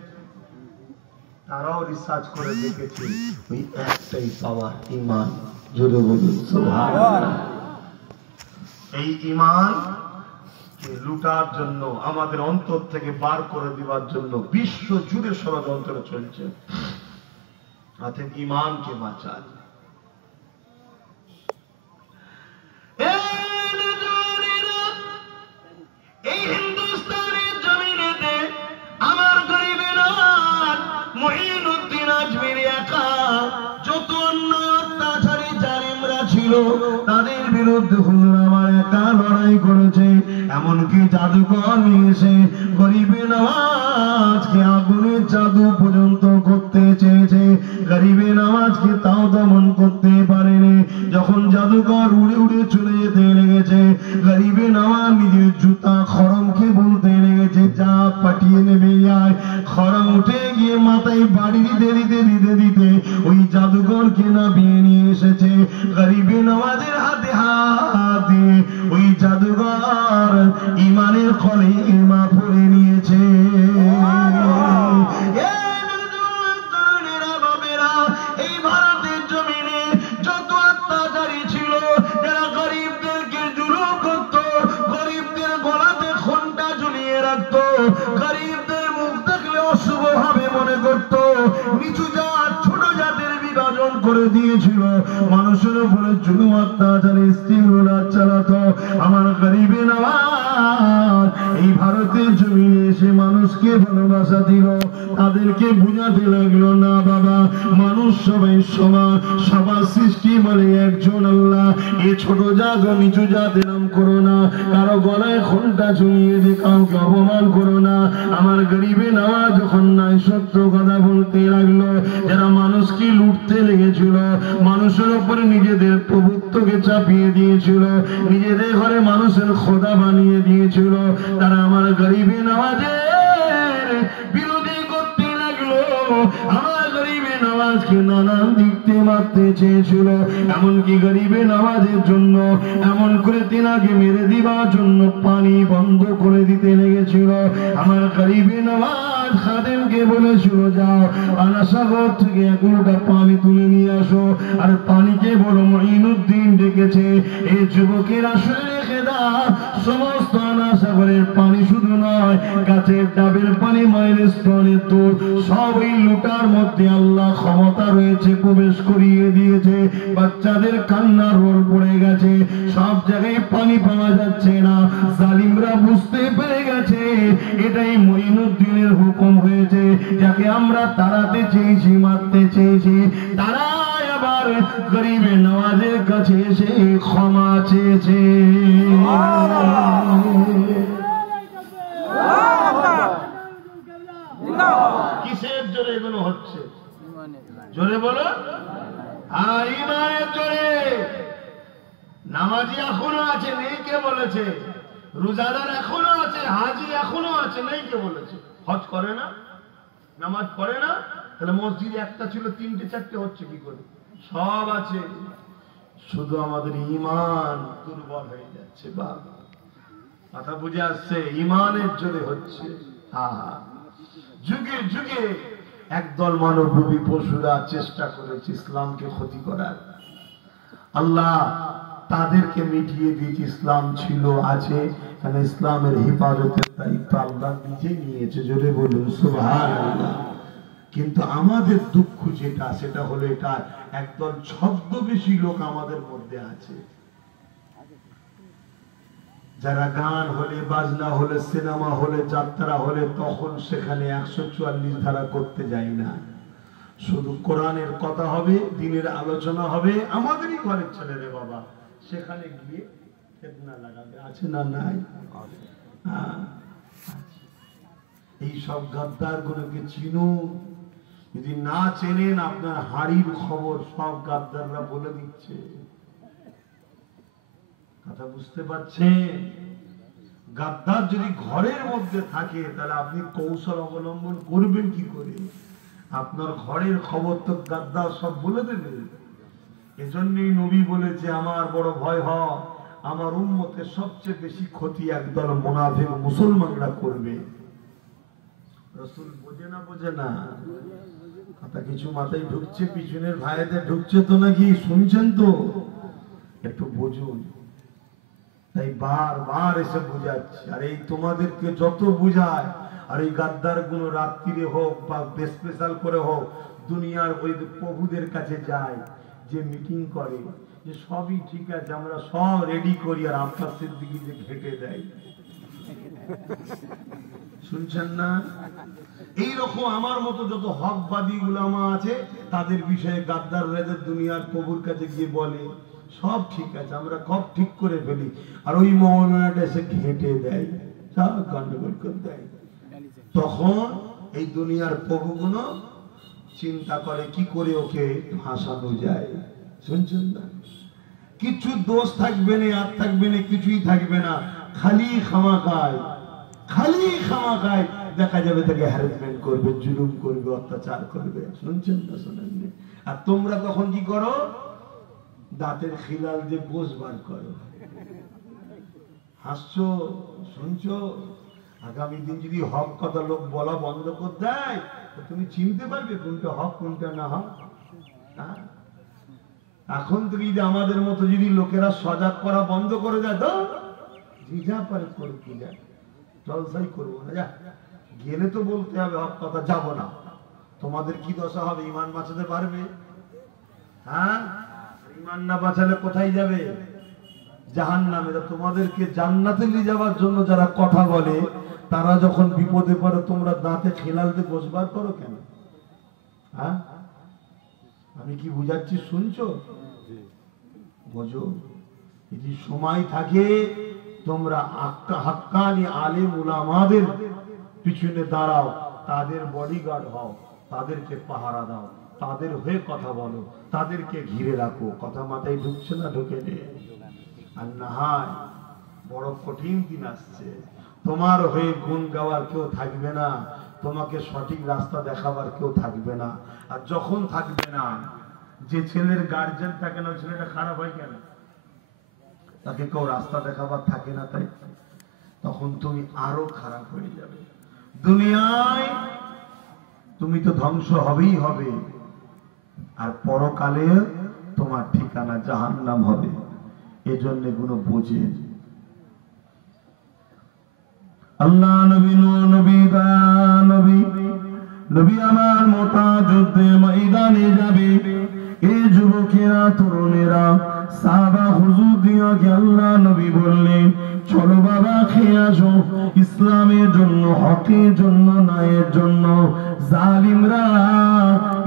তারাও রিসার্চ করে দেখেছে, ওই একটাই পাওয়ার, ঈমান। জোরে বলুন সুবহানাল্লাহ। এই ঈমান কে লুটার জন্য, আমাদের অন্তর থেকে বার করে দেওয়ার জন্য বিশ্ব জুড়ে ষড়যন্ত্র চলছে। অতএব ঈমানকে বাঁচান। এই হিন্দুস্তানের জমিনেতে আমার গরিবের মুঈনুদ্দিন আজমিরি একা যত অন্যায় অত্যাচারী জালিমরা ছিল তাদের বিরুদ্ধে হুজুর আমার একা লড়াই করেছে। এমনকি জাদুকর নিয়ে এসে গরিবে নওয়াজকে আগুনের জাদু পর্যন্ত করতে চেয়েছে। গরিবে নওয়াজকে তাও দমন করতে পারেনি। যখন জাদুকর উড়ে উড়ে চলে যেতে লেগেছে, গরিবে নওয়াজ নিজের জুতা খড়মকে বলতে লেগেছে, যা পাঠিয়ে নেবে যায়। খড়ম উঠে গিয়ে মাথায় বাড়ি দিতে দিতে দিতে দিতে ওই নওয়াজের হাতে হাত দিয়ে ওই জাদুঘর ইমানের কলেমা পড়ে নিয়েছে। এই ভারতের জমিনে যত অত্যাচারী ছিল, যারা গরিবদেরকে জুলুম করত, গরিবদের গলাতে ঘণ্টা ঝুলিয়ে রাখত, গরিবদের মুখ দেখলে অশুভ ভাবে মনে করত, নিচু জাত ছোট জাতের বিভাজন করে দিয়েছিল, মানুষের উপরে জুলুম অত্যাচার স্ত্রীরা চালাতো। আমার গরিবে নওয়াজ এই ভারতের জমিনে এসে মানুষকে ভালোবাসা দিল, তাদেরকে বুঝাতে লাগলো, না বাবা, মানুষ সবাই সমান, সবার সৃষ্টি মানে একজন আল্লাহ। এই ছোট জাত ও নিচু জাত এরম করো না, কারো গলায় ঘণ্টা ঝুলিয়ে দিয়ে কাউকে অপমান করো না। আমার গরিবে নওয়াজ যখন নাই সত্য কথা বলতে লাগলো, যারা মানুষকে লুটতে লেগেছিল, মানুষের উপরে নিজেদের প্রভুত্বকে চাপিয়ে দিয়েছিল, নিজেদের ঘরে মানুষের খোদা বানিয়ে দিয়েছিল, তারা আমার গরিবে নওয়াজের বিরোধী করতে লাগলো। আমার গরিবে নওয়াজকে নানান দিক দিয়ে মারতে চেয়েছিল, এমনকি গরিবে নওয়াজের জন্য এমন করে তিনাকে মেরে দিবার জন্য পানি বন্ধ করে দিতে লেগেছিল। আমার গরিবে নওয়াজ খাদেমকে বলেছিল, যাও আনাসাগর থেকে এক লোটা পানি তুলে নিয়ে আসো। আর পানিকে বলো মঈনুদ্দিন ডেকেছে, এই যুবকের আসলে রেখে দাও। সমস্ত আনাসাগরের পানি শুধু নয়, গাছের ডাবের পানি, মায়ের স্তনের দুধ, সব এই লুটার মধ্যে আল্লাহ ক্ষমতা রয়েছে প্রবেশ করিয়ে দিয়েছে। বাচ্চাদের কান্নার রোল পড়ে গেছে, সব জায়গায় পানি পাওয়া যাচ্ছে না। জালিমরা বুঝতে পেরে গেছে এটাই মঈনুদ্দিনের হুকুম হয়েছে, যাকে আমরা তাড়াতে চেয়েছি, মারতে চেয়েছি, তারা আবার গরিবে নওয়াজের কাছে এসে ক্ষমা চেয়েছে। কিসের জোরে এগুলো হচ্ছে? জোরে বলো। ইমানের জোরে। নামাজি এখনো আছে, নেই কে বলেছে? রোজাদার এখনো আছে, হাজি এখনো আছে, নেই কে বলেছে? হজ করে না, নামাজ পড়ে না, তাহলে মসজিদে একটা ছিল, তিনটে চারটে হচ্ছে কি করে? সব আছে, শুধু আমাদের ইমান দুর্বল হয়ে যাচ্ছে। বাবা, কথা বুঝে আসছে? ইমানের জোরে হচ্ছে। যুগে যুগে একদল মানবরূপী পশুরা চেষ্টা করেছে ইসলামকে ক্ষতি করার। আল্লাহ তাদেরকে মিটিয়ে দিয়েছে। ইসলাম ছিল, আছে, কারণ ইসলামের হেফাজতের দায়িত্ব আল্লাহ নিজে নিয়েছে। জোরে বলুন সুবহানাল্লাহ। কিন্তু আমাদের দুঃখ যেটা, সেটা হলো এটা একদল ছদ্মবেশী লোক আমাদের মধ্যে আছে, যারা গান হলে, বাজনা হলে, সিনেমা হলে, যাত্রা হলে, তখন সেখানে 144 ধারা করতে যাই না। শুধু কোরআনের কথা হবে, দিনের আলোচনা হবে, আমাদেরই ঘরের ছেলেরে বাবা সেখানে গিয়ে ফিতনা লাগাবে। আছে না? নাই? এই সব গাদ্দার গুলোকে চিনুন। যদি না চেনেন, আপনার হাড়ির খবর সব গাদ্দাররা বলে দিচ্ছে। কথা বুঝতে পারছেন? গাদ্দার যদি ঘরের মধ্যে থাকে, তাহলে আপনি কৌশল অবলম্বন করবেন কি করে? আপনার ঘরের খবর তো গাদ্দার সব বলে দেবে। এজন্যই নবী বলেছে, আমার বড় ভয় হয়, আমার উম্মতের সবচেয়ে বেশি ক্ষতি একদল মুনাফিক মুসলমানরা করবে। রাসূল বোঝে না? বোঝে না? কথা কিছু মাথায় ঢুকছে, পিছনের ভাইদের ঢুকছে তো নাকি? শুনছেন তো? একটু বুঝুন। তাই বারবার এসে বুঝাচ্ছি। আর এই তোমাদেরকে যত বুঝায়, আর এই গাদ্দার গুলো রাত্রিরে হোক বা স্পেশাল করে হোক, দুনিয়ার ওই প্রভুদের কাছে যায়, যে মিটিং করে, যে সবই ঠিক আছে, আমরা সব রেডি করি, আর আপনার সিদ্দিকী যে ঘেটে দেয়। শুনছেন না? এইরকম আমার মতো যত হকবাদী উলামা আছে, তাদের বিষয়ে গাদ্দার রেদের দুনিয়ার প্রভুর কাছে গিয়ে বলে সব ঠিক আছে, আমরা সব ঠিক করে ফেলি, আর ওই মৌলানাটা এসে ঘেটে দেয়, সব গন্ডগোল করে দেয়। তখন এই দুনিয়ার প্রভুগুলো চিন্তা করে কি করে ওকে ভাসানো যায়। শুনছেন না? কিছু দোষ থাকবে না, আর থাকবে না, কিছুই থাকবে না, খালি খামাখায়, খালি খামাখায় দেখা যাবে তাকে হ্যারাসমেন্ট করবে, জুলুম করবে, অত্যাচার করবে। শুনছেন না? শোনেননি? আর তোমরা তখন কি করো? দাঁতের খিলাল দিয়ে গোস বার করো। হাসছো, শুনছো, আগামী দিন যদি হক কথা লোক বলা বন্ধ করে দেয় তো তুমি চিনতে পারবে কোনটা হক কোনটা না হক? এখন থেকে যদি আমাদের মতো যদি লোকেরা সজাগ করা বন্ধ করে দেয় তো যা পারে করে কি যায়, জলসাই করবো না, যা গেলে তো বলতে হবে হক কথা, যাবো না। তোমাদের কি দশা হবে? ইমান বাঁচাতে পারবে? হ্যাঁ, ইমান না বাঁচালে কোথায় যাবে? জাহান্নামে। তোমাদেরকে জান্নাতে নিয়ে যাওয়ার জন্য যারা কথা বলে, তারা যখন বিপদে পড়ে তোমরা দাঁতে খেলাল দিয়ে বসবার করো কেন? হ্যাঁ, আমি কি বুঝাচ্ছি শুনছো? বোঝো, যদি সময় থাকে তোমরা হাক্কানি আলেম উলামাদের পিছনে দাঁড়াও, তাদের বডিগার্ড হও, তাদেরকে পাহারা দাও, তাদের হয়ে কথা বলো, তাদেরকে ঘিরে রাখো। কথা মাথায় ঢুকছে না? ঢুকে নে। আর না হয় বড় কঠিন দিন আসছে, তোমার হয়ে গুণ গাওয়ার কেউ থাকবে না, তোমাকে সঠিক রাস্তা দেখাবার কেউ থাকবে না। আর যখন থাকবে না, যে ছেলের গার্জেন থাকে না, ছেলেটা খারাপ হয় কেন? তাকে কেউ রাস্তা দেখাবার থাকে না, তাই তখন তুমি আরো খারাপ হয়ে যাবে। দুনিয়ায় তুমি তো ধ্বংস হবেই হবে, আর পরকালে তোমার ঠিকানা জাহান্নাম হবে। এজন্য এগুলো বোঝেন। আল্লাহ নবী নবী নবী নবী আমার মোটা যুদ্ধের ময়দানে যাবে। এই যুবকেরা, তরুণেরা, সাহাবা হুজুর দিয়াকে আল্লাহ নবী বললেন, চলো বাবা খেয়ে আসো, ইসলামের জন্য, হকের জন্য, ন্যায়ের জন্য জালিমরা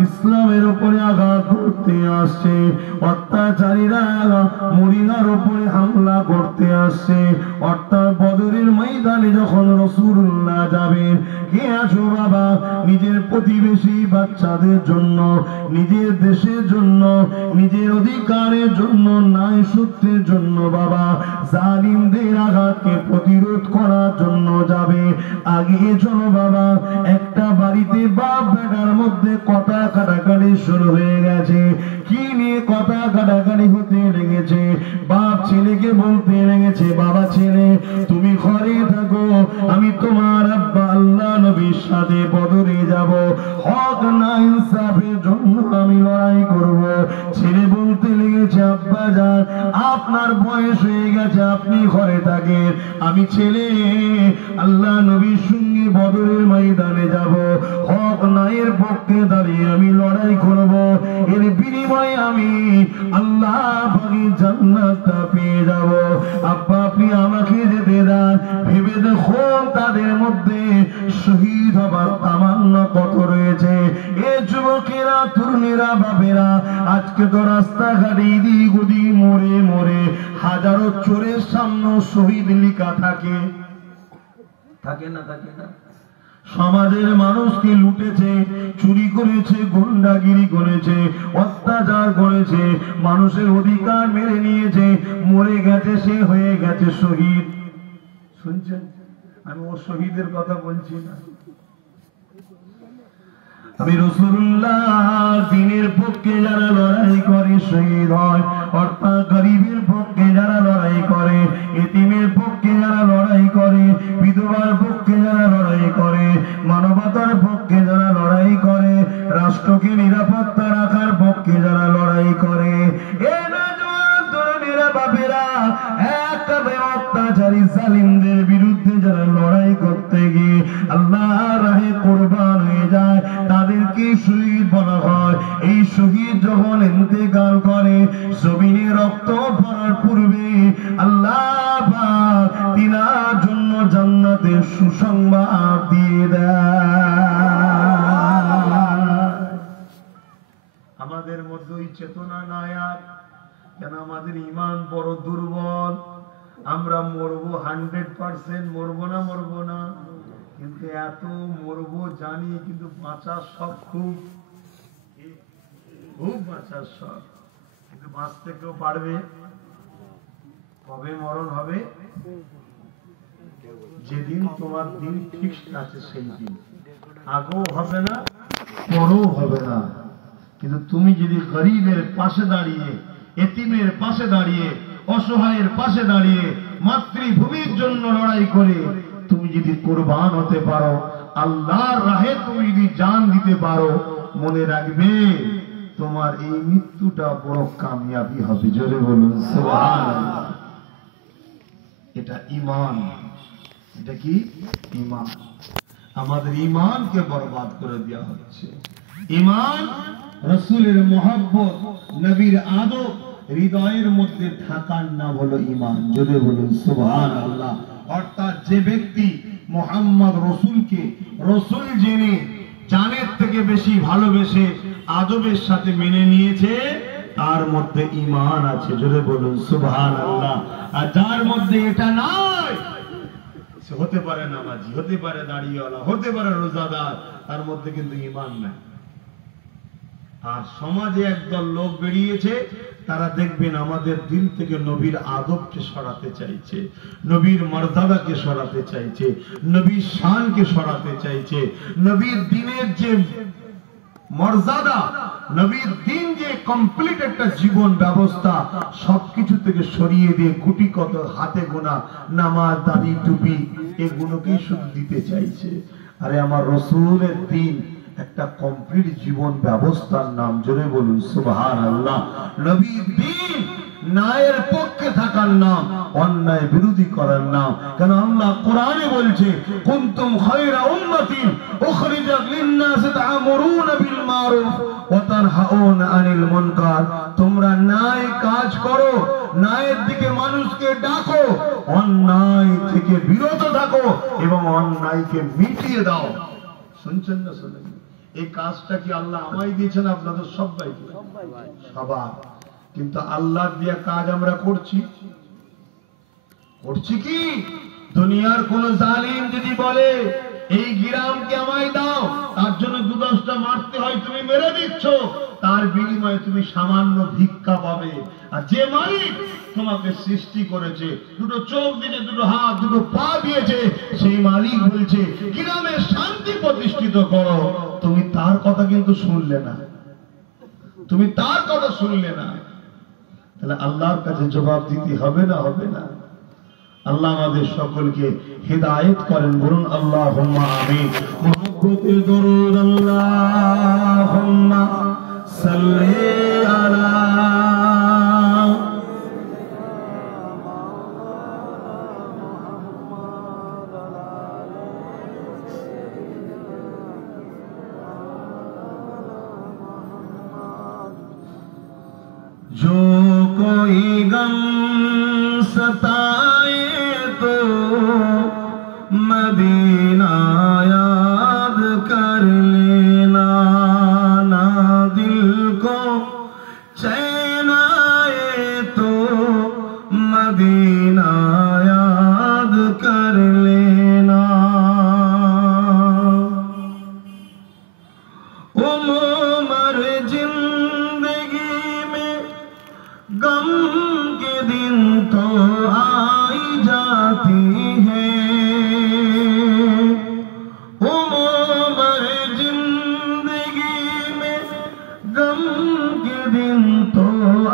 ইসলামের উপরে আঘাত করতে আসছে, অত্যাচারীরা মদিনার উপরে হামলা করতে আসছে। অর্থাৎ বদরের ময়দানে যখন রাসূলুল্লাহ যাবেন, কে আছো বাবা নিজের প্রতিবেশী বাচ্চাদের জন্য, নিজের দেশের জন্য, নিজের অধিকারের জন্য, ন্যায় সত্যের জন্য বাবা জালিমদের আঘাতকে প্রতিরোধ করার জন্য যাবে। আগে চলো বাবা। একটা বাড়িতে বাপ বেটার মধ্যে কথা কাটাকাটি শুরু হয়ে গেছে। কি নিয়ে কথা কাটাকাটি হতে লেগেছে? বাপ ছেলেকে বলতে লেগেছে, বাবা ছেলে তুমি ঘরে থাকো, আমি তোমার আব্বা আল্লাহ নবীর সাথে বদরে যাব, হক না ইনসাফের জন্য আমি লড়াই করব। ছেলে বলতে লেগেছে, আব্বা যান আপনার বয়স হয়ে গেছে, আপনি ঘরে থাকেন, আমি ছেলে আল্লাহ নবীর সঙ্গে বদরের ময়দানে যাব, হক ন্যায়ের পক্ষে দাঁড়িয়ে আমি লড়াই করব, এর বিনিময়ে আমি আল্লাহ পাকের জান্নাতটা পেয়ে যাব। আব্বা আপনি আমাকে যেতে দেন। ভেবে দেখুন তাদের মধ্যে শহীদ হবার তামান্না কত রয়েছে। এ যুবকেরা, তরুণেরা, বাবেরা, আজকে তো রাস্তাঘাটে এদিক ওদিক মোড়ে মোড়ে হাজারো চোরের সামনে শহীদ লেখা থাকে, থাকে না? থাকে না? সমাজের মানুষকে লুটেছে, চুরি করেছে, গুন্ডাগিরি করেছে, অত্যাচার করেছে, মানুষের অধিকার মেরে নিয়েছে, মরে গেছে, সে হয়ে গেছে শহীদ। শুনছেন? আমি ও শহীদের কথা বলছি না, আমি রাসূলুল্লাহ দ্বীনের পক্ষে যারা লড়াই করে শহীদ হয়, অর্থাৎ গরিবের পক্ষে যারা লড়াই করে, এতিমের পক্ষে যারা লড়াই করে, বিধবার পক্ষে যারা লড়াই করে, মানবতার পক্ষে যারা লড়াই করে, রাষ্ট্রকে নিরাপত্তা রাখার পক্ষে যারা লড়াই করে, এ নওজোয়ান তরুণেরা, বাপেরা, একেবারে অত্যাচারী জালিমদের বিরুদ্ধে যারা লড়াই করতে গিয়ে আল্লাহর রাহে কুরবান হয়ে যায়, তাদেরকে শহীদ বলা হয়। এই শহীদ যখন ইন্তেকাল করে, জমিনে রক্ত পড়ার পূর্বে আল্লাহ পাক তিনার জন্য জান্নাতের সুসংবাদ দিয়ে দেয়। আমাদের মধ্যে ওই চেতনা নাই আর কেন? আমাদের ঈমান বড় দুর্বল। আমরা মরবো 100%, মরবো না? মরবো না? কিন্তু এত মরবো জানি, কিন্তু বাঁচার সব খুব খুব বাঁচার সব, কিন্তু বাঁচতে কেউ পারবে? কবে মরণ হবে? যেদিন তোমার দিন ফিক্সড আছে সেই দিন, আগেও হবে না, পরেও হবে না। কিন্তু তুমি যদি গরিবের পাশে দাঁড়িয়ে এতিমের পাশে দাঁড়িয়ে, অসহায়ের পাশে দাঁড়িয়ে, মাতৃভূমির জন্য লড়াই করে তুমি যদি কুরবান হতে পারো, আল্লাহর রাহে তুমি যদি জান দিতে পারো, মনে রাখবে তোমার এই মৃত্যুটা বড় কামিয়াবি হবে। জোরে বলুন সুবহানাল্লাহ। এটা ঈমান। এটা কি? ঈমান। আমাদের ঈমানকে বরবাদ করে দেওয়া হচ্ছে। ঈমান, রাসূলের মহব্বত, নবীর আদব হৃদয়ের মধ্যে থাকার নাম হলো ঈমান। জোরে বলুন সুবহানাল্লাহ। অর্থাৎ যে ব্যক্তি মুহাম্মদ রাসূলকে রাসূল জেনে জানের থেকে বেশি ভালোবেসে আদবের সাথে মেনে নিয়েছে, তার মধ্যে ঈমান আছে। জোরে বলুন সুবহানাল্লাহ। আর যার মধ্যে এটা নাই, সে হতে পারে নামাজি, হতে পারে দাড়িওয়ালা, হতে পারে রোজাদার, তার মধ্যে কিন্তু ঈমান নাই। আর সমাজে একদল লোক বেরিয়েছে, তারা দেখবেন আমাদের দিল থেকে নবীর আদবকে সরাতে চাইছে, নবীর মর্যাদাকে সরাতে চাইছে, নবীর শানকে সরাতে চাইছে, নবীর দিনের যে মর্যাদা, নবীর দিন যে কমপ্লিট একটা জীবন ব্যবস্থা, সবকিছু থেকে সরিয়ে দিয়ে গুটি কত হাতে গোনা নামাজ, দাড়ি, টুপি এগুলোকেই শুধু দিতে চাইছে। আরে আমার রাসূলের দিন একটা কমপ্লিট জীবন ব্যবস্থার নাম। জোরে বলুন সুবহানাল্লাহ। নবীর দিন ন্যায়ের পক্ষে থাকার নাম, অন্যায় বিরোধী করার নাম। কারণ আল্লাহ কোরআনে বলছে, কুনতুম খায়রা উম্মাতিন উখরিজাত লিন-নাস তা'মুরুনা বিল মারুফ ওয়া তানহাউনা আনিল মুনকার। তোমরা ন্যায় কাজ করো, ন্যায়ের দিকে মানুষকে ডাকো, অন্যায় থেকে বিরত থাকো এবং অন্যায়কে মিটিয়ে দাও। শুনছেন না? শুনেন। এই কাজটা কি আল্লাহ আমায় দিয়েছেন? আপনাদের সবাইকে, সবার। কিন্তু আল্লাহ দিয়া কাজ আমরা করছি কি? দুনিয়ার কোন জালিম যদি বলে এই গ্রামকে আমায় দাও, তার জন্য 2-10টা মারতে হয়, তুমি মেরে দিচ্ছ, তার বিনিময়ে তুমি সামান্য ভিক্ষা পাবে। আর যে মালিক তোমাকে সৃষ্টি করেছে, দুটো চোখ দিয়েছে, দুটো হাত, দুটো পা দিয়েছে, সেই মালিক বলছে গ্রামে শান্তি প্রতিষ্ঠিত করো, তুমি তার কথা কিন্তু শুনলে না, তুমি তার কথা শুনলে না। তাহলে আল্লাহর কাছে জবাব দিতে হবে না? হবে না? আল্লাহ আমাদের সকলকে হিদায়াত করেন। বলুন আল্লাহুম্মা আমিন। মুহাব্বতে দরুদ আল্লাহুম্মা সাল্লি আলা जो कोई गम सताए तो मदीना याद कर लेना, ना दिल को चैन आए तो मदीना याद कर लेना। उम्र जिंदगी में गम के दिन तो आई जाती है, उम्र जिंदगी में गम के दिन तो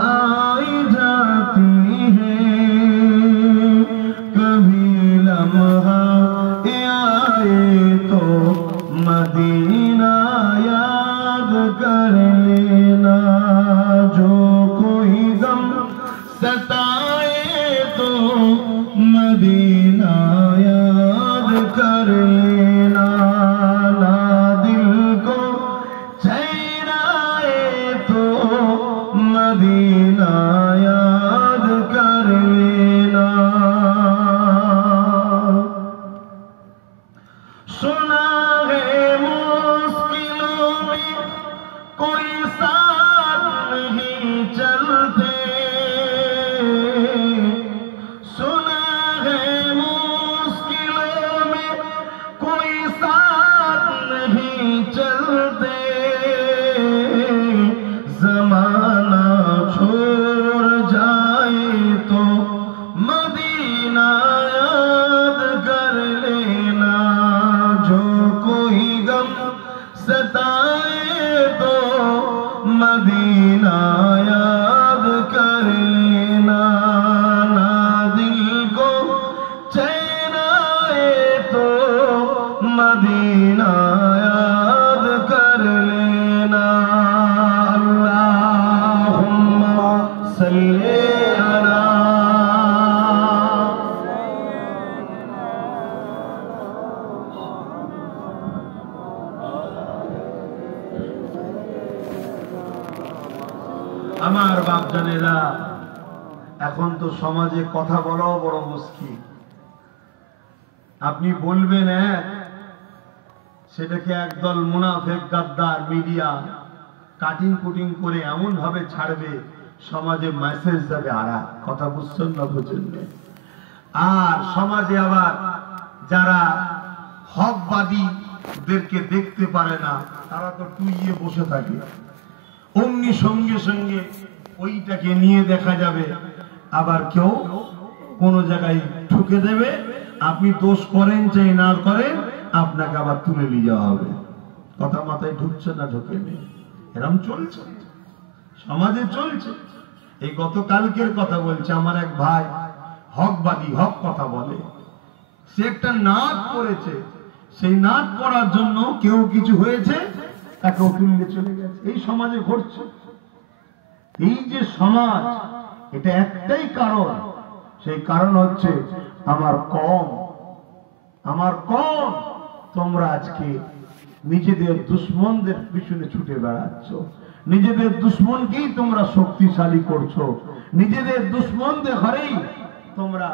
आई जाती है। कभी लम्हा आए तो मदीना याद कर लेना, जो कोई गम सताए तो मदीना याद कर लेना, ना दिल को चैन आए तो मदीना याद कर लेना। सुना है मुश्किलों में कोई साथ नहीं चलते, सुना है मुश्किलों में বাপজানেরা, এখন তো সমাজে কথা বলাও বড় মুশকিল। আপনি বলবেন এক, সেটাকে একদল মুনাফেক গাদ্দার মিডিয়া কাটিং কুটিং করে এমন ভাবে ছাড়বে, সমাজে মেসেজ যাবে আর এক। কথা বুঝছেন না? বুঝছেন? আর সমাজে আবার যারা হকবাদীদেরকে দেখতে পারে না, তারা তো টুইয়ে বসে থাকে, অমনি সঙ্গে সঙ্গে ওইটাকে নিয়ে দেখা যাবে। আবার কেউ কোনো জায়গায় ঠুকে দেবে, আপনি দোষ করেন চাই না করেন, আপনাকে আবার তুলে নিয়ে যাওয়া হবে। কথা মাথায় ঢুকছে না? ঢুকে নেই। এরকম চলছে, সমাজে চলছে। এই গতকালকের কথা বলছে, আমার এক ভাই হকবাদী, হক কথা বলে, সে একটা নাট করেছে, সেই নাট করার জন্য কেউ কিছু হয়েছে, তাকে তুলে চলে গেছে। এই সমাজে ঘটছে। এই যে সমাজ, এটা একটাই কারণ, সেই কারণ হচ্ছে আমার কম। তোমরা আজকে নিজেদের দুশ্মনদের পিছনে ছুটে বেড়াচ্ছ, নিজেদের দুশ্মনকেই তোমরা শক্তিশালী করছো, নিজেদের দুশ্মনদের ঘরেই তোমরা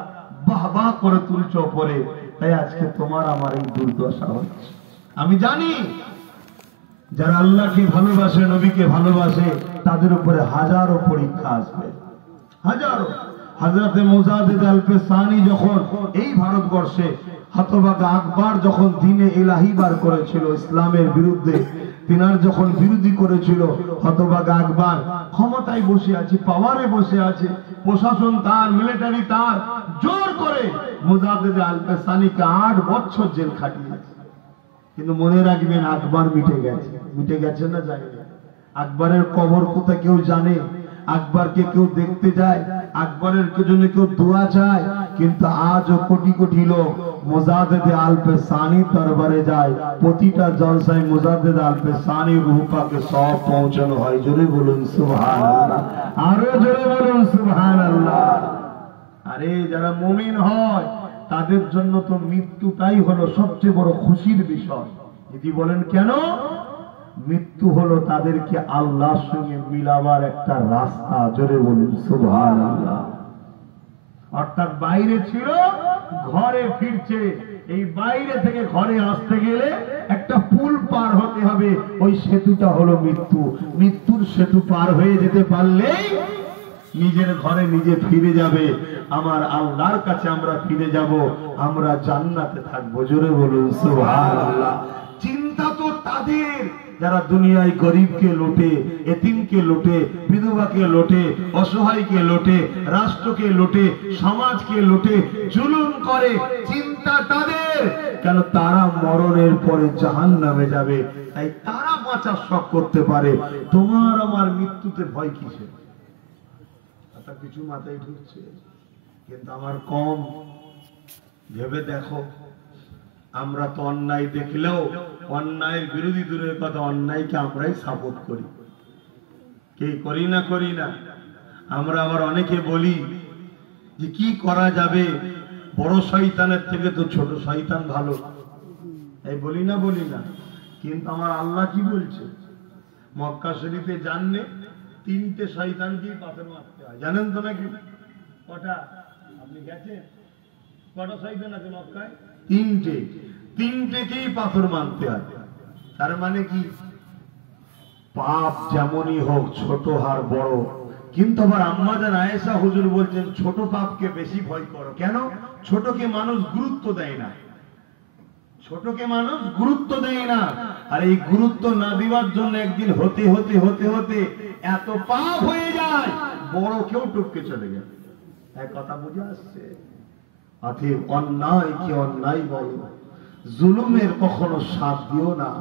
বাহ বাহ করে তুলছো পরে, তাই আজকে তোমার আমার এই দুর্দশা হচ্ছে। আমি জানি যারা আল্লাহকে ভালোবাসে, নবীকে ভালোবাসে, তাদের উপরে হাজারো পরীক্ষা আসবে, হাজারো। হযরতে মুজাদ্দিদ আল-ফিসানি যখন এই ভারতবর্ষে হতভাগা আকবর যখন দ্বীনে ইলাহি বার করেছিল ইসলামের বিরুদ্ধে, তিনার যখন বিরোধী করেছিল, হতভাগা আকবর ক্ষমতায় বসে আছে, পাওয়ারে বসে আছে, প্রশাসন তার, মিলিটারি তার, জোর করে মুজাদ্দিদ আল-ফিসানিকে 8 বছর জেল খাটিয়েছে। কিন্তু মনে রাখবেন, আকবর মিটে গেছে না যায় না? আকবরের কবর কোথায় কেউ জানে? আকবরকে কেউ দেখতে যায়, আকবরের জন্য কেউ দোয়া চায়, কিন্তু আজও কোটি কোটি লোক মুজাদ্দিদ আল-ফিসানি দরবারে যায়। প্রতিটা জলসায় মুজাদ্দিদ আল-ফিসানি রূহ পাকে সব পৌঁছানো হয়। জোরে বলুন সুবহানাল্লাহ, আরো জোরে বলুন সুবহানাল্লাহ। আরে যারা মুমিন হয়, তাদের জন্য তো মৃত্যুটাই হলো সবচেয়ে বড় খুশির বিষয়। যদি বলেন কেন? মৃত্যু হলো তাদেরকে আল্লাহর সঙ্গে মিলাবার একটা রাস্তা। জোরে বলুন সুবহানাল্লাহ। অর্থাৎ বাইরে ছিল, ঘরে ফিরছে। এই বাইরে থেকে ঘরে আসতে গেলে একটা পুল পার হতে হবে, ওই সেতুটা হলো মৃত্যু। মৃত্যুর সেতু পার হয়ে যেতে পারলেই নিজের ঘরে নিজে ফিরে যাবে, আমার আল্লাহর কাছে আমরা ফিরে যাব, আমরা জান্নাতে থাকবো। জোরে বলুন সুবহানাল্লাহ। চিন্তা তো তাদের যারা দুনিয়ায় গরিবকে লোটে, এতিমকে লোটে, বিধবাকে লোটে, অসহায়কে লোটে, রাষ্ট্রকে লোটে, সমাজকে লোটে, জুলুম করে। চিন্তা তাদের, কেন তারা মরণের পরে জাহান্নামে যাবে, তাই তারা বাঁচার শখ করতে পারে। তোমার আমার মৃত্যুতে ভয় কিসে? কিছু মাথায় ঢুকছে, কিন্তু আমার কম। ভেবে দেখো, আমরা তো অন্যায় দেখলেও অন্যায়ের বিরোধী দূরের কথা, অন্যায়কে আমরাই সাপোর্ট করি। কে করি না? আমরা আবার অনেকে বলি যে কি করা যাবে, বড় শয়তানের থেকে তো ছোট শয়তান ভালো, এই বলি না? কিন্তু আমার আল্লাহ কি বলছে? মক্কা শরীফে জানলে 3টে শয়তানকেই পাথর মারতে হয়, জানেন তো নাকি? কটা? আপনি গেছেন? কটা শয়তান আছে মক্কায়? 3টেকেই পাথর মারতে হয়। তার মানে কি? পাপ যেমনই হোক, ছোট আর বড়। কিন্তু আবার আম্মাজান আয়েশা হুজুর বলছেন, ছোট পাপকে বেশি ভয় করো। কেন? ছোটকে মানুষ গুরুত্ব দেয় না, আর এই গুরুত্ব না দেওয়ার জন্য একদিন হতে হতে হতে হতে এত পাপ হয়ে যায়, বড় কেউ টপকে চলে যায়। এক কথা বুঝে আসছে? অতএব অন্যায়কে অন্যায় বলো, জুলুমের কখনো সাথ দিও না।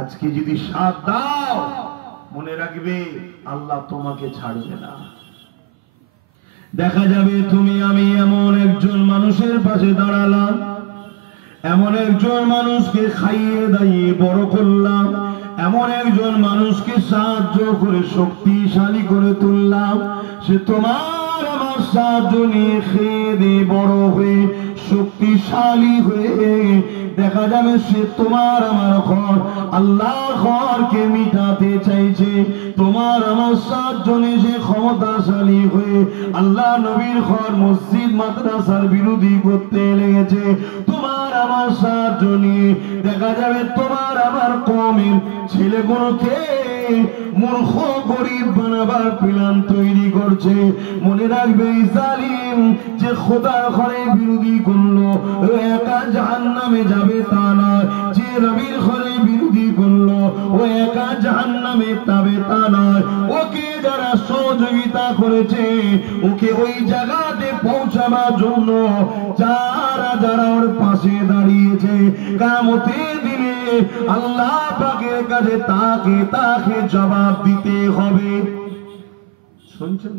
আজকে যদি সাথ দাও, মনে রাখবে আল্লাহ তোমাকে ছাড়বে না। দেখা যাবে তুমি আমি এমন একজন মানুষের পাশে দাঁড়ালাম, এমন একজন মানুষকে খাইয়ে দাইয়ে বড় করলাম, এমন একজন মানুষকে সাহায্য করে শক্তিশালী করে তুললাম, সে তোমার আমার সাহায্য নিয়ে খেয়ে দিয়ে বড় হয়ে শক্তিশালী হয়ে দেখা দেখা যাবে সে তোমার আমার ঘর আল্লাহ ঘরকে মিটাতে চাইছে। তোমার আমার 7 জনে সে ক্ষমতাশালী হয়ে আল্লাহ নবীর ঘর মসজিদ মাদ্রাসার বিরোধী করতে লেগেছে। তোমার আমার 7 জনে দেখা যাবে তোমার আমার কওমের ছেলেগুলোকে মূর্খ গরিব বানাবার প্ল্যান তৈরি করছে। মনে রাখবে জালিম যে খোদার ঘরে বিরোধী করলো ও একা জাহান্নামে যাবে তা নয়, যে রবির ঘরে বিরোধী করলো ও একা জাহান্নামে যাবে তা নয়। ওকে যারা সহযোগিতা করেছে ওকে ওই জায়গাতে পৌঁছাবার জন্য যারা যারা ওর পাশে দাঁড়িয়েছে কিয়ামতের দিনে আল্লাহ পাকের কাছে তাকে জবাব দিতে হবে। শুনছেন?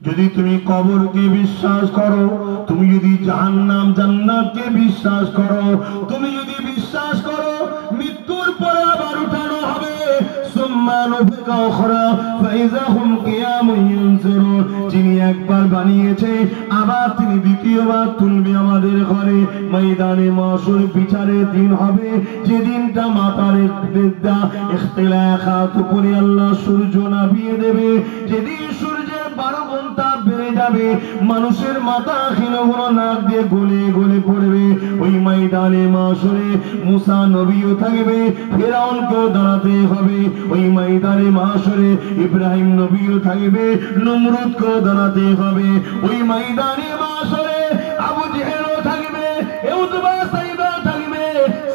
যদি তুমি কবরকে বিশ্বাস করো, তুমি যদি জাহান্নাম জান্নাতকে বিশ্বাস করো, তুমি যদি বিশ্বাস করো মৃত্যুর পরে আবার উঠানো হবে, সুম্মা নুফিকা উখরা ফাইযা হুম কিয়ামুন ইয়ানসুরুন, যিনি একবার বানিয়েছে আবার তিনি দ্বিতীয়বার তুলবে আমাদের ঘরে। ময়দানে মাশর বিচারের দিন হবে, যে দিনটা মাতার বিদ্যা ইখতিলাফাত উপরে আল্লাহ সূর্য নামিয়ে দেবে, যেদিন সূর্যের 12 ঘন্টা বেড়ে যাবে, মানুষের মাথা খিলগুলো নাক দিয়ে গলে গলে পড়বে। ওই ময়দানে মাশরে মুসা নবীও থাকবে, ফেরাউনকেও দাঁড়াতে হবে। ওই ময়দানে মাশরে ইব্রাহিম নবীও থাকবে, নমরুদকেও দাঁড়াতে হবে। ওই ময়দানে মাশরে আবু জেহেলও থাকবে, উতবা সাইবা থাকবে,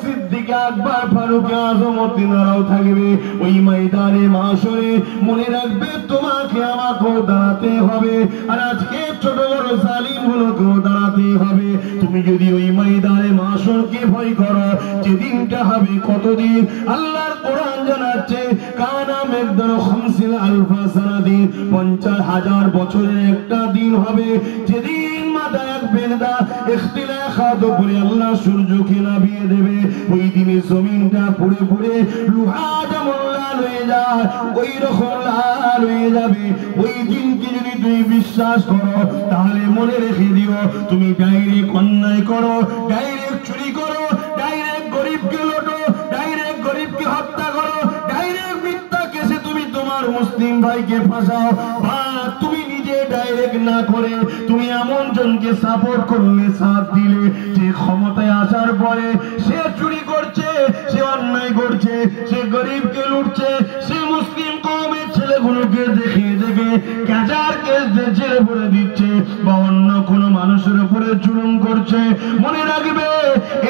সিদ্দিক আকবর ফারুক আজম তিনারাও থাকবে। ওই ময়দানে মাশরে মনে রাখবে তোমাকে আমাকেও দাঁড়াতে হবে, আর আজকে ছোট বড় জালিম গুলোকেও দাঁড়াতে হবে। তুমি যদি ওই ময়দানে মাশরকে ভয় করো, যেদিনটা হবে কতদিন আল্লাহর কোরআন জানাচ্ছে কানা মিকদারু 50,000 সানাদিন, 50,000 বছরের একটা দিন হবে, যেদিন মাথায় এক বেদা ইখতিলাফাত উপরে আল্লাহ সূর্যকে নামিয়ে দেবে। ওই দিনে জমিনটা পুড়ে পুড়ে লোহা যেমন লাল হয়ে যায় ওই রকম লাল হয়ে যাবে। ওই দিনকে যদি তুমি বিশ্বাস করো তাহলে মনে রেখে দিও, তুমি ডাইরেক্ট অন্যায় করো, ডাইরেক্ট চুরি করো, ডাইরেক্ট গরিবকে লোটো, ডাইরেক্ট গরিবকে হত্যা করো, ডাইরেক্ট মিথ্যা কেসে তুমি তোমার মুসলিম ভাইকে ফাঁসাও, বা তুমি নিজে ডাইরেক্ট না করে তুমি এমন জনকে সাপোর্ট করলে, সাথ দিলে, যে ক্ষমতায় আসার পরে সে চুরি করছে, সে অন্যায় করছে, সে গরিবকে লুটছে, সে মুসলিম কওমের ছেলেগুলোকে দেখে দেখে ক্যাচার কেস দিয়ে জেলে ভরে দিচ্ছে, বা অন্য কোনো মানুষের উপরে জুলুম করছে, মনে রাখবে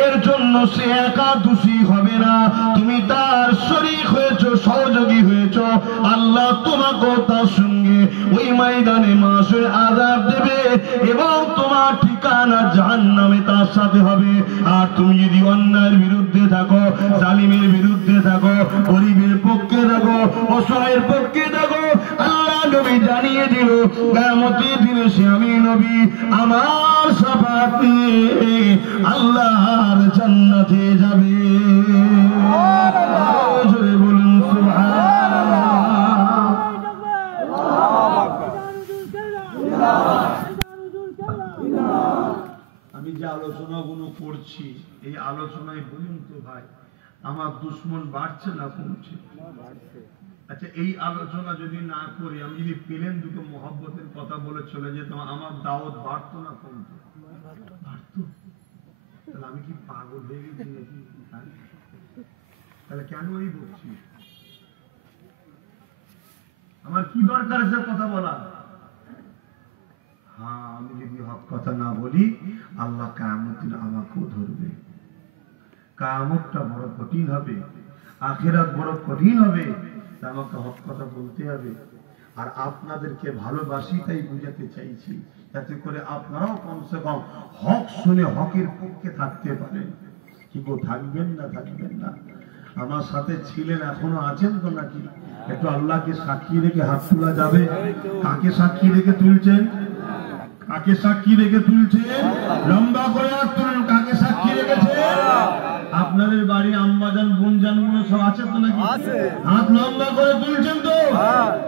এর জন্য সে একা দোষী হবে না, তুমি তার শরীক হয়েছো, সহযোগী হয়েছো। আল্লাহ তোমাকে তার সঙ্গে ওই ময়দানে মাশর আযাব দেবে এবং তোমার ঠিকানা জাহান্নামে তার সাথে হবে। আর তুমি যদি অন্যায়ের বিরুদ্ধে থাকো, জালিমের বিরুদ্ধে থাকো, গরিবের পক্ষে থাকো, অসহায়ের পক্ষে থাকো, আল্লাহ নবী জানিয়ে দিল কিয়ামতের দিনে সে আমি নবী আমার শাফাআত নিয়ে আল্লাহর জান্নাতে যাবে। জোরে বলুন সুবহানাল্লাহ। আমি যে আলোচনাগুলো করছি এই আলোচনায় বলুন তো ভাই আমার দুশ্মন বাড়ছে না কমছে? আচ্ছা, এই আলোচনা যদি না করি, আমি যদি পেলেন দুটো মহব্বতের কথা বলে চলে যেতাম, আমার দাওয়াত বাড়তো না কমতো? বাড়তো। তাহলে আমি কি পাগল হয়ে গেছি নাকি? তাহলে কেন এই বলছি? আমার কি দরকার আছে কথা বলা? হ্যাঁ, আমি যদি হক কথা না বলি আল্লাহ কিয়ামতের আমাকেও ধরবে। কিয়ামতটা বড় কঠিন হবে, আখিরাত বড় কঠিন হবে, আমাকে হক কথা বলতে হবে। আর আপনাদেরকে ভালোবাসি তাই বুঝাতে চাইছি, যাতে করে আপনারাও কমসে কম হক শুনে হকের পক্ষে থাকতে পারেন। কি গো, থাকবেন না? থাকবেন না? আমার সাথে ছিলেন, এখনো আছেন তো নাকি? একটু আল্লাহকে সাক্ষী রেখে হাত তোলা যাবে? কাকে সাক্ষী রেখে তুলছেন? কাকে সাক্ষী রেখে তুলছেন? লম্বা করে হাত তুলুন। কাকে সাক্ষী রেখেছে? আপনাদের বাড়ি আম্মাজান বোনজান গুলো সব আছে তো নাকি? হাত লম্বা করে তুলছেন তো?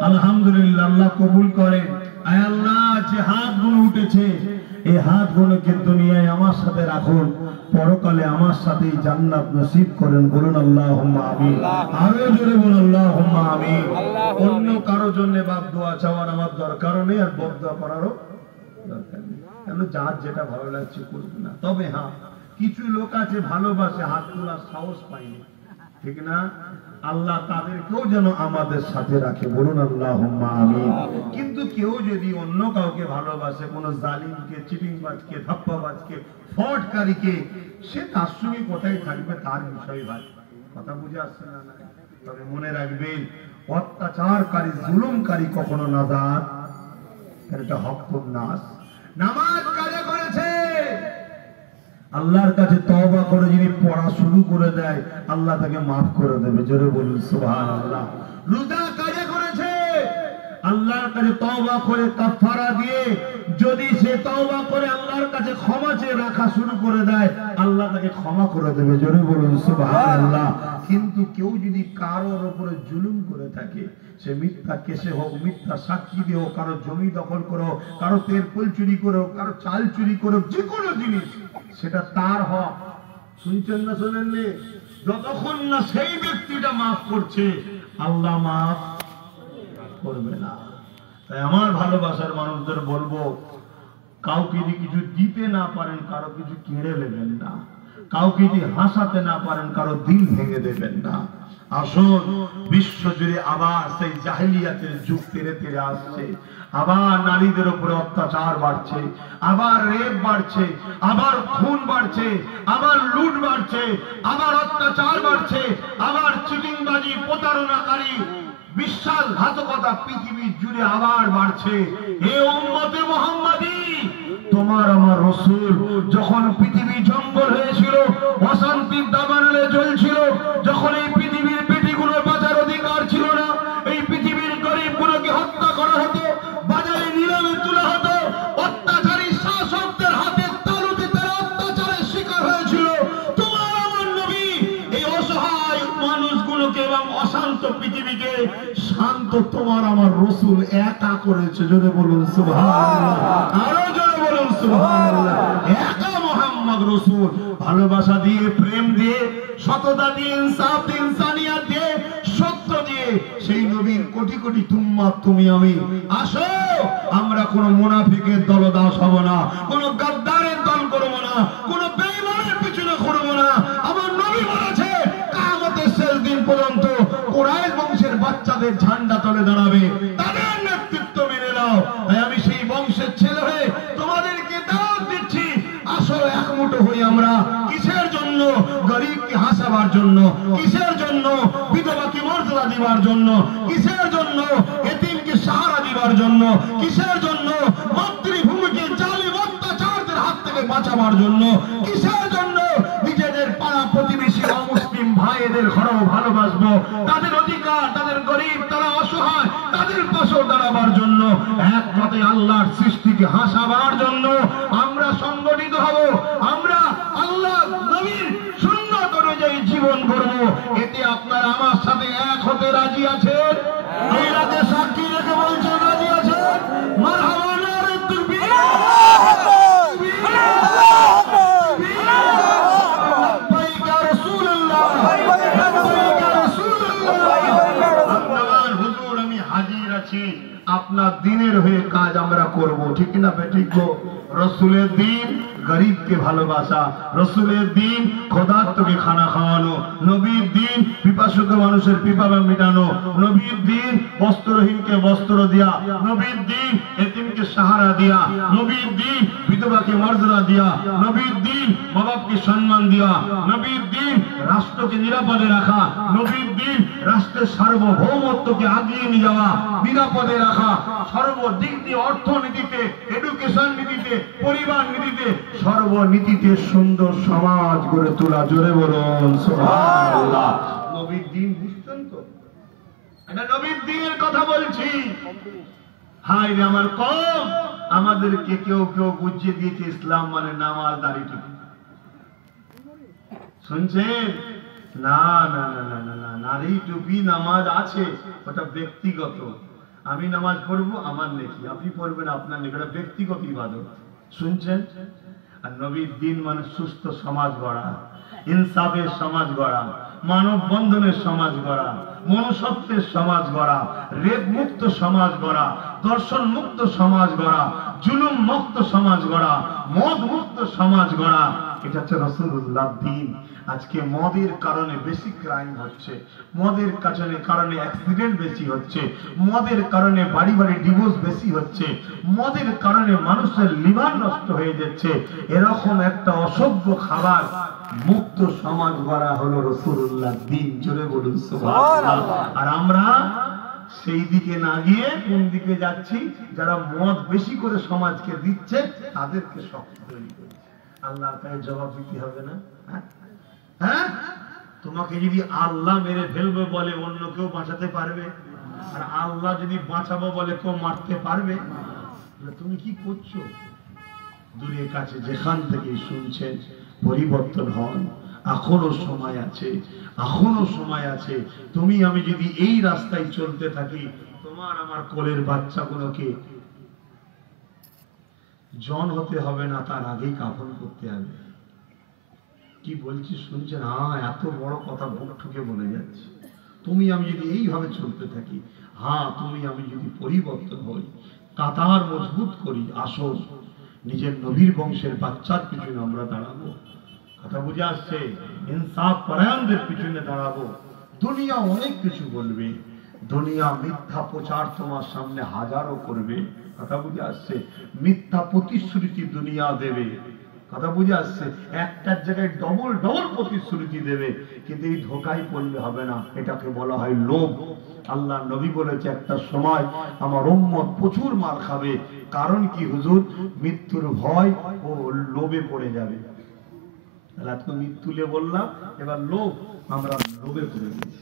আলহামদুলিল্লাহ, আল্লাহ কবুল করে। আয় আল্লাহ, যে হাতগুলো উঠেছে এই হাতগুলোকে দুনিয়ায় আমার সাথে রাখুন, পরকালে আমার সাথেই জান্নাত নসিব করেন। বলুন আল্লাহুম্মা আমিন। আরো জোরে বলুন আল্লাহুম্মা আমিন। অন্য কারো জন্য বাপ দোয়া চাওয়ার আমার দরকারও নেই, আর বদদোয়া করারও দরকার নেই, কেন যার যেটা ভালো লাগছে করবে না। তবে হ্যাঁ, কিছু লোক আছে ভালোবাসে, হাত তোলার সাহস পায়নি, ঠিক না? আল্লাহ তাদেরকেও যেন আমাদের সাথে রাখে। বলুন আল্লাহুম্মা আমিন। কিন্তু কেউ যদি অন্য কাউকে ভালোবাসে, কোন জালিমকে, চিটিংবাজকে, ধাপ্পাবাজকে, ফটকারীকে, সে তার সঙ্গে কোথায় থাকবে তার বিষয় ভাই। কথা বুঝে আসছে না? তবে মনে রাখবেন, অত্যাচারকারী, জুলুমকারী কখনো নাজাত, এটা হকুম নাস। নামাজ কাজে করেছে, আল্লাহর কাছে তওবা করে যদি পড়া শুরু করে দেয়, আল্লাহ তাকে মাফ করে দেবে। জোরে বলুন সুবহানাল্লাহ। রোজা কাজে করেছে, আল্লাহর কাছে তওবা করে কাফারা দিয়ে যদি সে তওবা করে আল্লাহর কাছে ক্ষমা চেয়ে রাখা শুরু করে দেয়, আল্লাহ তাকে ক্ষমা করে দেবে। জোরে বলুন সুবহানাল্লাহ। কিন্তু কেউ যদি কারোর উপরে জুলুম করে থাকে, সে মিথ্যা কেসে হোক, মিথ্যা সাক্ষী দিয়ে হোক, কারো জমি দখল করে হোক, কারো তেরপল চুরি করে হোক, কারো চাল চুরি করে হোক, যে কোনো জিনিস সেটা তার হক। শুনছেন না শোনেননি? যতক্ষণ না সেই ব্যক্তিটা মাফ করছে, আল্লাহ মাফ করবে না। তাই আমার ভালোবাসার মানুষদের বলবো, কাউকে যদি কিছু দিতে না পারেন, কারো কিছু কিনে নেবেন না। কাউকে যদি হাসাতে না পারেন, কারো দিল ভেঙে দেবেন না। আসুন, বিশ্ব জুড়ে আবার সেই জাহেলিয়াতের যুগ তেরে তেরে আসছে। আবার নারীদের উপরে অত্যাচার বাড়ছে, আবার রেপ বাড়ছে, আবার খুন বাড়ছে, আবার লুট বাড়ছে, আবার অত্যাচার বাড়ছে, আবার চিটিংবাজি, প্রতারণাকারী, বিশ্বাসঘাতকতা পৃথিবী জুড়ে আবার বাড়ছে। হে উম্মতে মুহাম্মাদী, তোমার আমার রাসূল যখন পৃথিবী জঙ্গল হয়েছিল, অশান্তির দাবানলে জ্বলছিল, যখন এই পৃথিবীর বেটিগুলো বাঁচার অধিকার ছিল না, এই পৃথিবীর গরিবগুলোকে হত্যা করা হতো, বাজারে নিলামে তোলা হতো, অত্যাচারী শাসকদের হাতে তালুতে তারা অত্যাচারের শিকার হয়েছিল, তোমার আমার নবী এই অসহায় মানুষগুলোকে এবং অশান্ত পৃথিবীকে শান্ত তোমার আমার রাসূল একা করেছে। জোরে বলুন সুবহানাল্লাহ। আরো জোরে বলুন সুবহানাল্লাহ। একা মুহাম্মদ রাসূল ভালোবাসা দিয়ে, প্রেম দিয়ে, সততা দিয়ে, ইনসাফ দিয়ে, ইনসানিয়াত দিয়ে, সত্য দিয়ে সেই নবীর কোটি কোটি উম্মত তুমি আমি। আসো, আমরা কোন মুনাফিকের দলদাস হব না, কোন গাদ্দারের দল করব না, কোন বেঈমানের পিছনে ঘুরব না। আমার নবী বলেছে, কিয়ামতের শেষ দিন পর্যন্ত কুরাইশ বংশের বাচ্চাদের ঝান্ডা তলে দাঁড়াবে, তাদের নেতৃত্ব মেনে নাও। তাই আমি সেই বংশের ছেলে হয়ে তোমাদেরকে দাওয়াত দিচ্ছি, আসো এক মুঠো হই আমরা। কিসের জন্য? গরিবকে হাসাবার জন্য। কিসের জন্য? বিধবাকে মর্যাদা দিবার জন্য। কিসের জন্য? এতিমকে সাহারা দিবার জন্য। কিসের জন্য? মাতৃভূমিকে জালিম অত্যাচারদের হাত থেকে বাঁচাবার জন্য। কিসের জন্য? নিজেদের পাড়া প্রতিবেশী অমুসলিম ভাইদের ঘরেও ভালোবাসবো, তাদের অধিকার, তাদের গরিব, তারা অসহায়, তাদের পাশেও দাঁড়াবার জন্য। এক মতে আল্লাহর সৃষ্টিকে হাসাবার জন্য আমরা সংগঠিত হব। আমরা আল্লাহ নবীর সুন্নাত অনুযায়ী জীবন গড়ব। এতে আপনারা আমার সাথে এক হতে রাজি আছেন? আল্লাহকে সাক্ষী রেখে বলছেন রাজি আছেন? মারহাবা, নারে তাকবীর। লব্বাইক ইয়া রাসূলুল্লাহ, লব্বাইক ইয়া রাসূলুল্লাহ। আপনার হুজুর আমি হাজির আছি, আপনার দিনের হয়ে কাজ আমরা করব, ঠিক না বেঠিক গো? রাসূলের দিন গরিবকে ভালোবাসা, রাসূলের দিন ক্ষুধার্তকে খানা খাওয়ানো, নবীর দিন পিপাসুক মানুষের পিপাসা মেটানো, নবীর দিন বস্ত্রহীনকে বস্ত্র দেয়া, নবীর দিন এতিমকে সাহারা দেয়া, নবীর দিন বিধবাকে মর্যাদা দেয়া, নবীর দিন মা বাপকে সম্মান দেয়া, নবীর দিন রাষ্ট্রকে নিরাপদে রাখা, নবীর দিন রাষ্ট্রের সার্বভৌমত্বকে আগিয়ে নিয়ে যাওয়া, নিরাপদে রাখা, সর্বদিক দিয়ে অর্থনীতিতে, এডুকেশন নীতিতে, পরিবার নীতিতে, সর্বনীতিতে সুন্দর সমাজ গড়ে তোলা। জোরে বলুন সুবহানাল্লাহ। নবীর দিন বুঝছেন তো? এটা নবীর দিনের কথা বলছি। হায় রে আমার কম, আমাদেরকে কেউ কেউ বুঝিয়ে দিয়েছে ইসলাম মানে নামাজ, দাড়ি টুপি। শুনছেন? না না না না না না, নারী টুপি নামাজ আছে, ওটা ব্যক্তিগত। আমি নামাজ পড়বো আমার নেকি, আপনি পড়বেন আপনার নেকি, ওটা ব্যক্তিগত ইবাদত। শুনছেন? আর নবীর দিন মানে সুস্থ সমাজ গড়া, ইনসাফের সমাজ গড়া, মানব বন্ধনের সমাজ গড়া, মনুষ্যত্বের সমাজ গড়া, রেপ মুক্ত সমাজ গড়া, দর্শন মুক্ত সমাজ গড়া, জুলুম মুক্ত সমাজ গড়া, মদ মুক্ত সমাজ গড়া। এটা হচ্ছে রাসূলুল্লাহ দিন। আজকে মদের কারণে বেশি ক্রাইম হচ্ছে, মদের কারণে অ্যাক্সিডেন্ট বেশি হচ্ছে, মদের কারণে বাড়ি বাড়ি ডিভোর্স বেশি হচ্ছে, মদের কারণে মানুষের লিভার নষ্ট হয়ে যাচ্ছে। এরকম একটা অসভ্য খাবার মুক্ত সমাজ গড়া হলো রাসূলুল্লাহ দিন। জোরে বলুন সুবহানাল্লাহ। আর আমরা সেই দিকে না গিয়ে কোন দিকে যাচ্ছি? যারা মদ বেশি করে সমাজকে দিচ্ছে তাদেরকে শক্ত তৈরি করছে। আল্লাহর কাছে জবাব দিতে হবে না? হ্যাঁ, তোমাকে যদি আল্লাহ মেরে ফেলবে বলে অন্য কেউ বাঁচাতে পারবে? আর আল্লাহ যদি বাঁচাবো বলে কেউ মারতে পারবে? তুমি কি করছো? দূরের কাছে যেখান থেকে শুনছেন পরিবর্তন হন, এখনো সময় আছে, এখনো সময় আছে। তুমি আমি যদি এই রাস্তায় চলতে থাকি, তোমার আমার কোলের বাচ্চাগুলোকে জন হতে হবে না, তার আগেই কাফন করতে হবে। কি বলছি শুনছেন? হ্যাঁ, এত বড় কথা বুক ঠুকে বলে যাচ্ছে। তুমি আমি যদি এইভাবে চলতে থাকি, হ্যাঁ তুমি আমি যদি পরিবর্তন হই, কাতার মজবুত করি, আসো নিজের নবীর বংশের বাচ্চার পিছনে আমরা দাঁড়াবো। কথা বুঝে আসছে? ইনসাফ পরায়ণদের পিছনে দাঁড়াবো। দুনিয়া অনেক কিছু বলবে, দুনিয়া মিথ্যা প্রচার তোমার সামনে হাজারো করবে। কথা বুঝে আসছে? মিথ্যা প্রতিশ্রুতি দুনিয়া দেবে। কথা বুঝে আসছে? একটার জায়গায় ডবল ডবল প্রতিশ্রুতি দেবে, কিন্তু এই ধোকায় পড়লে হবে না। এটাকে বলা হয় লোভ। আল্লাহ নবী বলেছে একটা সময় আমার উম্মত প্রচুর মার খাবে। কারণ কি হুজুর? মৃত্যুর ভয় ও লোভে পড়ে যাবে। মৃত্যুলে বললাম, এবার লোভ, আমরা লোভে পড়ে গেছি।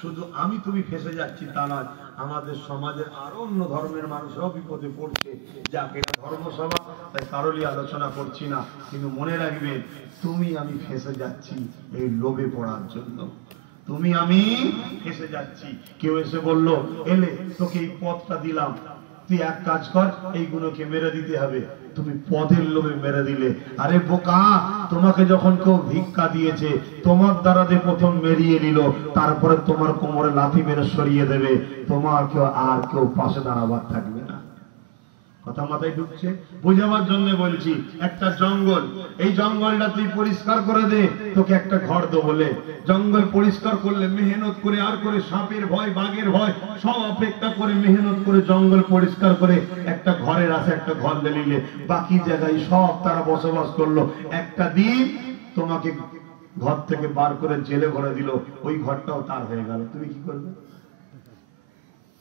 শুধু আমি তুমি ফেসে যাচ্ছি তা নয়, আমাদের সমাজের আরো অন্য ধর্মের মানুষরাও বিপদে পড়ছে। যাক, এটা ধর্মসভা, তাই কারোরই আলোচনা করছি না, কিন্তু মনে রাখবে তুমি আমি ফেসে যাচ্ছি এই লোভে পড়ার জন্য। তুমি আমি ফেসে যাচ্ছি। কেউ এসে বলল, এলে তোকে এই পথটা দিলাম, তুই এক কাজ কর, এইগুলোকে মেরে দিতে হবে। তুমি পদের লোভে মেরে দিলে। আরে বোকা, তোমাকে যখন কেউ ভিক্ষা দিয়েছে, তোমার দ্বারা দিয়ে প্রথম মেরিয়ে নিল, তারপরে তোমার কোমরে লাথি মেরে সরিয়ে দেবে, তোমার কেউ আর কেউ পাশে দাঁড়াবার থাকবে না। কথা মাথায় ঢুকছে? বোঝাবার জন্য বলছি। একটা জঙ্গল, এই জঙ্গলটা তুই পরিষ্কার করে দে, তোকে একটা ঘর দেবো বলে। জঙ্গল পরিষ্কার করলে মেহনত করে আর করে, সাপের ভয় বাঘের ভয় সব অপেক্ষা করে মেহনত করে জঙ্গল পরিষ্কার করে একটা ঘরের আছে, একটা ঘর দিলে বাকি জায়গায় সব তারা বসবাস করলো। একটা দিন তোমাকে ঘর থেকে বার করে জেলে ভরে দিল, ওই ঘরটাও তার হয়ে গেল, তুমি কি করবে?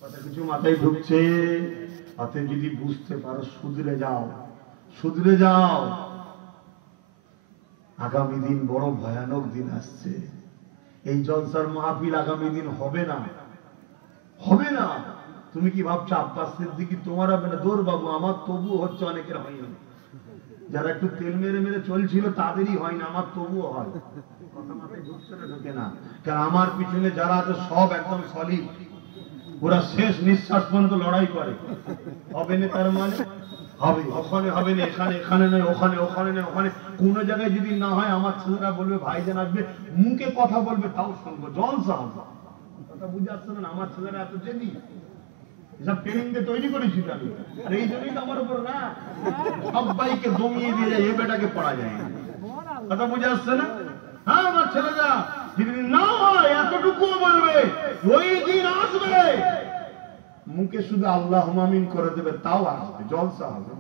কথা কিছু মাথায় ঢুকছে? অতএব যদি বুঝতে পারো, শুধরে যাও, শুধরে যাও। আগামী দিন বড় ভয়ানক দিন আসছে। এই জলসার মাহফিল আগামী দিন হবে না, হবে না। তুমি কি ভাবছো আব্বাস সিদ্দিকী তোমার হবে না? দৌড় বাবু, আমার তবুও হচ্ছে, অনেকের হয়নি। যারা একটু তেল মেরে মেরে চলছিল তাদেরই হয় না, আমার তবুও হয়। কথা মাথায় ঢুকছে না? ঢুকে না। কারণ আমার পিছনে যারা আছে সব একদম সলিড, ওরা শেষ নিঃশ্বাস পর্যন্ত লড়াই করে। হবে না তার মানে হবে, ওখানে হবে না, এখানে এখানে নয়, ওখানে ওখানে নয়, ওখানে কোন জায়গায় যদি না হয়, আমার ছেলেরা বলবে ভাইজান আসবে, মুখে কথা বলবে, তাও শুনবো, জলসা হবে। কথা বুঝে আসছে না? আমার ছেলেরা এত জেদি, এসব ট্রেনিং দিয়ে তৈরি করেছি আমি। আর এই জন্যই তো আমার উপর না, সবাইকে দমিয়ে দিয়ে যায়, এ বেটাকে পড়া যায় না। কথা বুঝে আসছে না? হ্যাঁ, আমার ছেলেরা যদি না হয় এতটুকু বলবে, ওই দিন আসবে, মুখে শুধু আল্লাহ আমিন করে দেবে, তাও আসবে, জলসা হবে।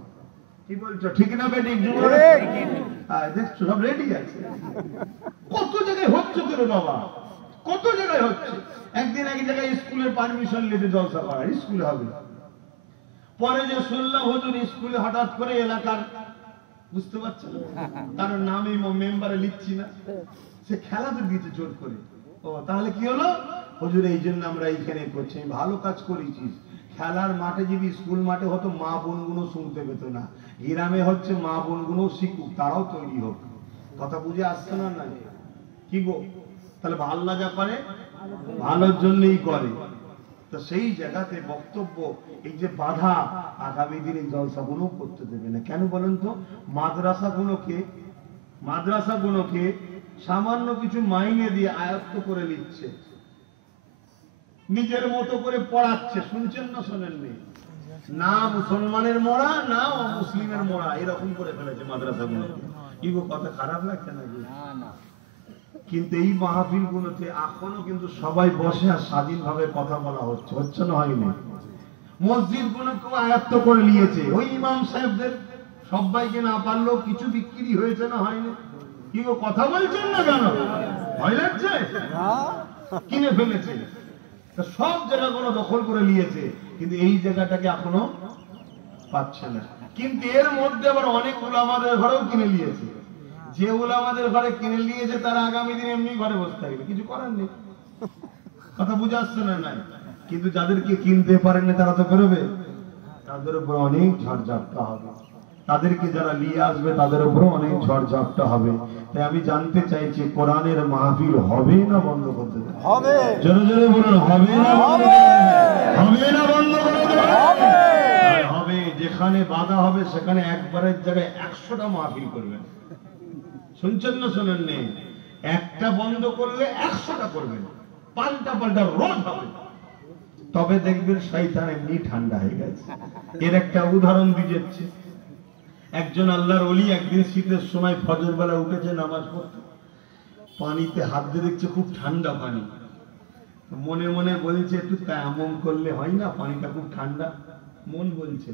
কি বলছো, ঠিক না বেটি? দেখছো সব রেডি আছে। কত জায়গায় হচ্ছে তোর বাবা, কত জায়গায় হচ্ছে। একদিন এক জায়গায় স্কুলের পারমিশন নিতে জলসা করা, স্কুলে হবে। পরে যে শুনলাম হুজুর স্কুলে হঠাৎ করে এলাকার, বুঝতে পারছো তার নামে মেম্বারে লিখছি না, সে খেলাতে দিয়েছে জোর করে। ও তাহলে কি হলো? হুজুর এই জন্য আমরা এইখানে করছি। ভালো কাজ করেছিস। খেলার মাঠে যদি স্কুল মাঠে হতো, মা বোনগুলো শুনতে পেত না। গ্রামে হচ্ছে মা বোনগুলো শিখুক, তারাও তৈরি হোক। কথা বুঝে আসছে না? না কি গো? তাহলে আল্লাহ যা করে ভালোর জন্যই করে। তো সেই জায়গাতে বক্তব্য এই যে বাধা, আগামী দিনে জলসাগুলো করতে দেবে না। কেন বলেন তো? মাদ্রাসাগুলোকে সামান্য কিছু মাইনে দিয়ে আয়ত্ত করে নিচ্ছে, নিজের মতো করে পড়াচ্ছে। শুনছেন না শোনেননি? না মুসলমানের মোড়া না অমুসলিমের মোড়া, এরকম করে ফেলেছে মাদ্রাসাগুলোকে। কি গো, কথা খারাপ লাগছে নাকি? কিন্তু এই মাহফিল গুলোতে এখনো কিন্তু সবাই বসে আর স্বাধীনভাবে কথা বলা হচ্ছে, হচ্ছে না হয়নি? মসজিদ গুলোকে আয়ত্ত করে নিয়েছে ওই ইমাম সাহেবদের, সবাইকে না পারলেও কিছু বিক্রি হয়েছে না হয়নি? কি গো, কথা বলছেন না কেন? ভয় লাগছে? কিনে ফেলেছে, সব জায়গাগুলো দখল করে নিয়েছে, কিন্তু এই জায়গাটাকে এখনো পাচ্ছে না। কিন্তু এর মধ্যে আবার অনেক উলামাদের ঘরেও কিনে নিয়েছে। যে উলামাদের ঘরে কিনে নিয়েছে তারা আগামী দিনে এমনি ঘরে বসে থাকবে, কিছু করার নেই। কথা বুঝে আসছে না? নাই। কিন্তু যাদেরকে কিনতে পারেন তারা তো বেরোবে, তাদের উপর অনেক ঝড়ঝাপটা হবে। তাদেরকে যারা নিয়ে আসবে তাদের উপর অনেক ঝড়ঝাপটা হবে। তাই আমি জানতে চাইছি, কোরআনের মাহফিল হবে না বন্ধ করতে দেবে? হবে। জোরে জোরে বলুন, হবে না বন্ধ করে দেবে? হবে না বন্ধ করে দেবে? হবে। যেখানে বাধা হবে সেখানে একবারের জায়গায় 100টা মাহফিল করবেন। শুনছেন না শোনেন নেই? একটা বন্ধ করলে 100টা করবেন, পাল্টা পাল্টা রোজ হবে। তবে দেখবেন শয়তান এমনি ঠান্ডা হয়ে গেছে। এর একটা উদাহরণ দিয়েছে। একজন আল্লাহর ওলি একদিন শীতের সময় ফজর বেলা উঠেছে নামাজ পড়তে, পানিতে হাত দিয়ে দেখছে খুব ঠান্ডা পানি। মনে মনে বলছে একটু তায়াম্মুম করলে হয় না, পানিটা খুব ঠান্ডা। মন বলছে।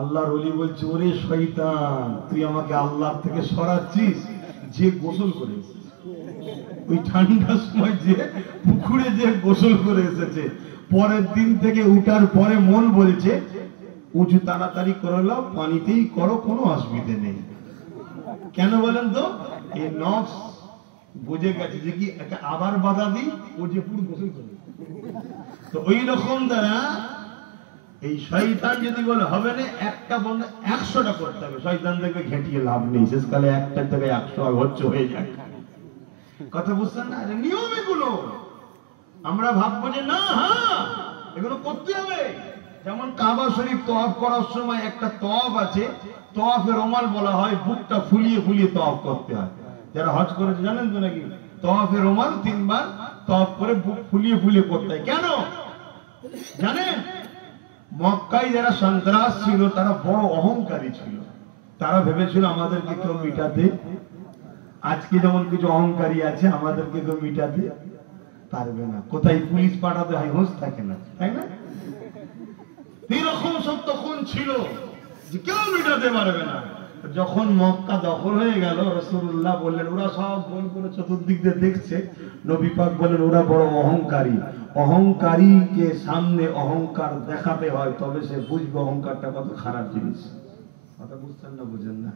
আল্লাহর ওলি বলছে, ওরে শয়তান, তুই আমাকে আল্লাহ থেকে সরাচ্ছিস। যে গোসল করে এসেছে ওই ঠান্ডার সময়, যে পুকুরে যে গোসল করে এসেছে, পরের দিন থেকে উঠার পরে মন বলছে উঁচু তাড়াতাড়ি করে নাও, পানিতেই করো, কোনো অসুবিধে নেই। কেন বলেন তো? এই নফস বুঝে গেছে যে কি আবার বাধা দিই, ও যে পুরো গোসল করে। তো ওই রকম দ্বারা এই শয়তান যদি বলে হবে না, একটা বন্ধ 100টা করতে হবে। শয়তান থেকে ঘেঁটিয়ে লাভ নেই, শেষকালে একটা থেকে 100 হচ্ছে হয়ে যায়। কথা বুঝছেন না? নিয়ম এগুলো। আমরা ভাববো যে না, হ্যাঁ এগুলো করতে হবে। যেমন কাবা শরীফ তওয়াফ করার সময় একটা তওয়াফ আছে, তওয়াফে রুমাল বলা হয়, বুকটা ফুলিয়ে ফুলিয়ে তওয়াফ করতে হয়। যারা হজ করেছে জানেন তো নাকি? তওয়াফে রুমাল 3 বার তওয়াফ করে বুক ফুলিয়ে ফুলিয়ে করতে হয়। কেন জানেন? মক্কায় যারা সন্ত্রাস ছিল তারা বড় অহংকারী ছিল। তারা ভেবেছিল আমাদেরকে কেউ মিটাতে, আজকে যেমন কিছু অহংকারী আছে, আমাদেরকে কেউ মিটাতে পারবে না। কোথায় পুলিশ পাঠাতে হয় হুঁশ থাকে না, তাই না? এরকম সব তখন ছিল যে কেউ মিটাতে পারবে না। যখন মক্কা দখল হয়ে গেল, রাসূলুল্লাহ বললেন, ওরা সব গোল করে চতুর্দিক দিয়ে দেখছে, নবী পাক বলেন ওরা বড় অহংকারী। অহংকারীকে সামনে অহংকার দেখাতে হয়, তবে সে বুঝবে অহংকারটা কত খারাপ জিনিস। কথা বুঝছেন না? বুঝেন না?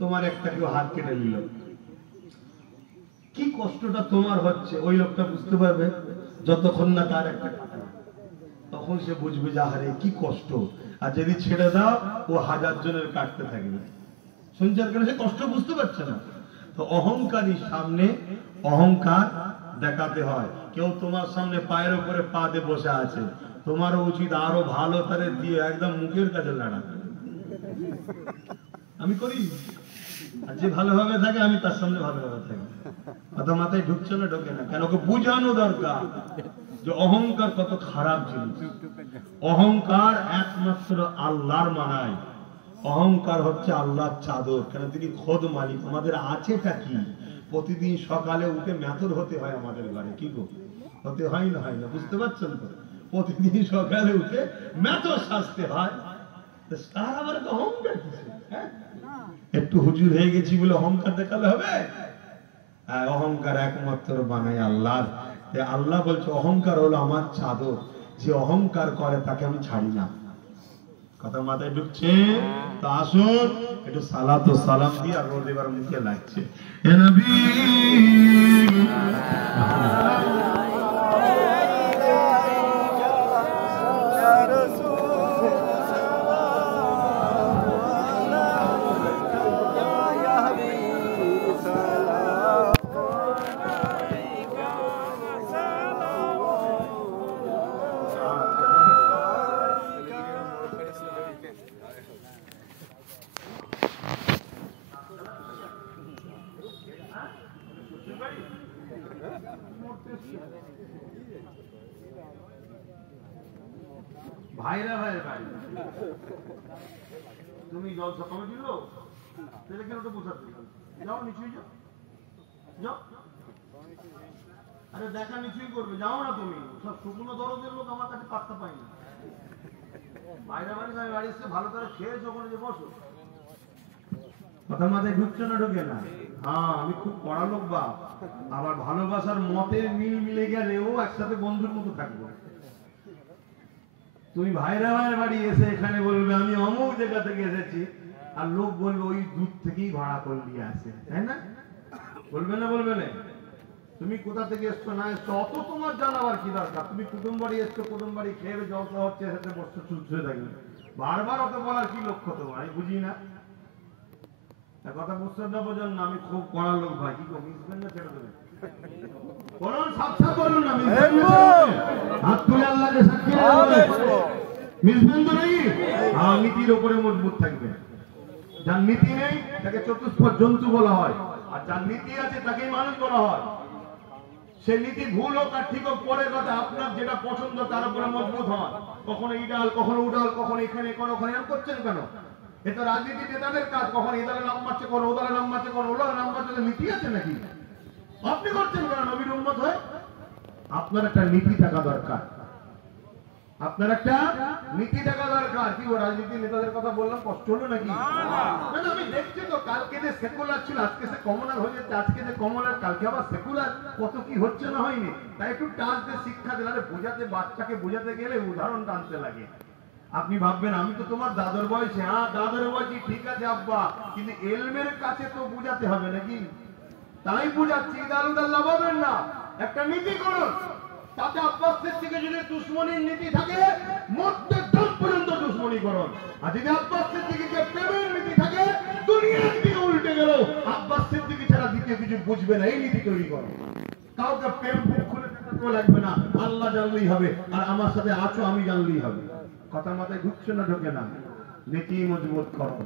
তোমার একটা কেউ হাত কেটে নিল, কি কষ্টটা তোমার হচ্ছে ওই লোকটা বুঝতে পারবে যতক্ষণ না তার একটা কাটা, তখন সে বুঝবে যে আরে কি কষ্ট। আর যদি ছেড়ে দাও, ও 1000 জনের কাটতে থাকবে। শুনছেন কেন? সে কষ্ট বুঝতে পারছে না। তো অহংকারীর সামনে অহংকার দেখাতে হয়। কেউ তোমার সামনে পায়ের উপরে পা দিয়ে বসে আছে, তোমারও উচিত আরো ভালো তারে দিয়ে একদম মুখের কাছে লড়া। আমি করি, আর যে ভালোভাবে থাকে আমি তার সামনে ভালোভাবে থাকি। কথা মাথায় ঢুকছে না? ঢোকে না কেন? ওকে বুঝানো দরকার যে অহংকার কত খারাপ জিনিস। অহংকার একমাত্র আল্লাহর মানায়। অহংকার হচ্ছে আল্লাহর চাদর। কেন? তিনি খোদ মালিক। আমাদের আছেটা কি? প্রতিদিন সকালে উঠে মেথর হতে হয় আমাদের ঘরে। কি গো, হতে হয় না? হয় না? বুঝতে পারছেন তো? প্রতিদিন সকালে উঠে মেথর সাজতে হয়। তার আবার অহংকার কিছু? একটু হুজুর হয়ে গেছি বলে অহংকার দেখালে হবে? অহংকার একমাত্র বানায় আল্লাহর। আল্লাহ বলছে অহংকার হলো আমার চাদর, যে অহংকার করে তাকে আমি ছাড়ি না। কথা মাথায় ঢুকছে? তো আসুন একটু সালাত ও সালাম দিয়ে, আর রোদ এবার মুখে লাগছে। হে নবী ভাইরা ভাইয়ের বাড়ি। তুমি জলসা কমিটির লোক, তাহলে কেন তো বোঝাতে যাও, নিচুই যাও, যাও। আরে দেখা নিচুই করবে, যাও না তুমি। সব শুকনো দরদের লোক আমার কাছে পাত্তা পাই না। বাইরে বাড়ি আমি বাড়ি এসে ভালো করে খেয়েছো, ওখানে যে বসো। কথা মাথায় ঢুকছে না, ঢোকে না? হ্যাঁ, আমি খুব পড়া লোক বাপ। আবার ভালোবাসার মতের মিল মিলে গেলেও একসাথে বন্ধুর মতো থাকবো। তুমি ভাইরা ভাইয়ের বাড়ি এসে এখানে বলবে আমি অমুক জায়গা থেকে এসেছি, আর লোক বলবে ওই দূর থেকেই ভাড়া করে দিয়ে আসে, তাই না? বলবে না, বলবে না? তুমি কোথা থেকে এসছো না এসছো অত তোমার জানাবার কি দরকার? তুমি কুটুম বাড়ি এসছো, কুটুম বাড়ি খেয়ে জলসা হচ্ছে, সাথে বসতে চুপছে থাকবে। বারবার অত বলার কি লক্ষ্য তোমার? আমি বুঝি না। কথা বুঝতে না বোঝেন না, আমি খুব পড়ার লোক ভাই। কি মিশবেন না ছেড়ে দেবেন? বলুন, সাবধান বলুন না, মিশবেন না? হাত তুলে আল্লাহকে সাক্ষী মিশবেন তো নাকি? হ্যাঁ, নীতির উপরে মজবুত থাকবে। যার নীতি নেই তাকে চতুষ্পদ জন্তু বলা হয়, আর যার নীতি আছে তাকেই মানুষ বলা হয়। সে নীতি ভুল হোক আর ঠিক হোক পরের কথা, আপনার যেটা পছন্দ তার উপরে মজবুত হন। কখনো ইডাল, কখনো উডাল, কখনো এখানে, ওখানে এরকম করছেন কেন? এ তো রাজনীতি নেতাদের কাজ। কখন এই দলে নাম মারছে, কোন ও দলে নাম মারছে, কোন ও দলে নাম মারছে। নীতি আছে নাকি? আপনি করছেন কেন নবীর উম্মত হয়ে? আপনার একটা নীতি থাকা দরকার, আপনার একটা নীতি থাকা দরকার। কি রাজনীতি নেতাদের কথা বললাম, কষ্ট হলো নাকি? না, আমি দেখছি তো, কালকে যে সেকুলার ছিল আজকে সে কমনার হয়ে যাচ্ছে, আজকে যে কমনার কালকে আবার সেকুলার, কত কি হচ্ছে না হয়নি। তাই একটু টাচ দিয়ে শিক্ষা দিলে, বোঝাতে, বাচ্চাকে বোঝাতে গেলে উদাহরণ টানতে লাগে। আপনি ভাববেন আমি তো তোমার দাদর বয়সে। হ্যাঁ, দাদর বয়সী ঠিক আছে আব্বা, কিন্তু এলমের কাছে তো বুঝাতে হবে নাকি? তাই বুঝাচ্ছি, দারুদাল্লাহ বলবেন না, একটা নীতি করুন। তাতে আব্বাসের থেকে যদি দুশ্মনীর নীতি থাকে, মরতে দম পর্যন্ত দুশ্মনী করুন। আর যদি আব্বাসের দিকে প্রেমের নীতি থাকে, দুনিয়ার দিকে উল্টে গেল, আব্বাসের দিকে ছাড়া দ্বিতীয় কিছু বুঝবে না। এই নীতি তৈরি করো। কাউকে প্রেম খুলে দেখাতে লাগবে না, আল্লাহ জানলেই হবে, আর আমার সাথে আছো আমি জানলেই হবে। কথা মাথায় ঢুকছে না, ঢোকে না? নীতি মজবুত করো,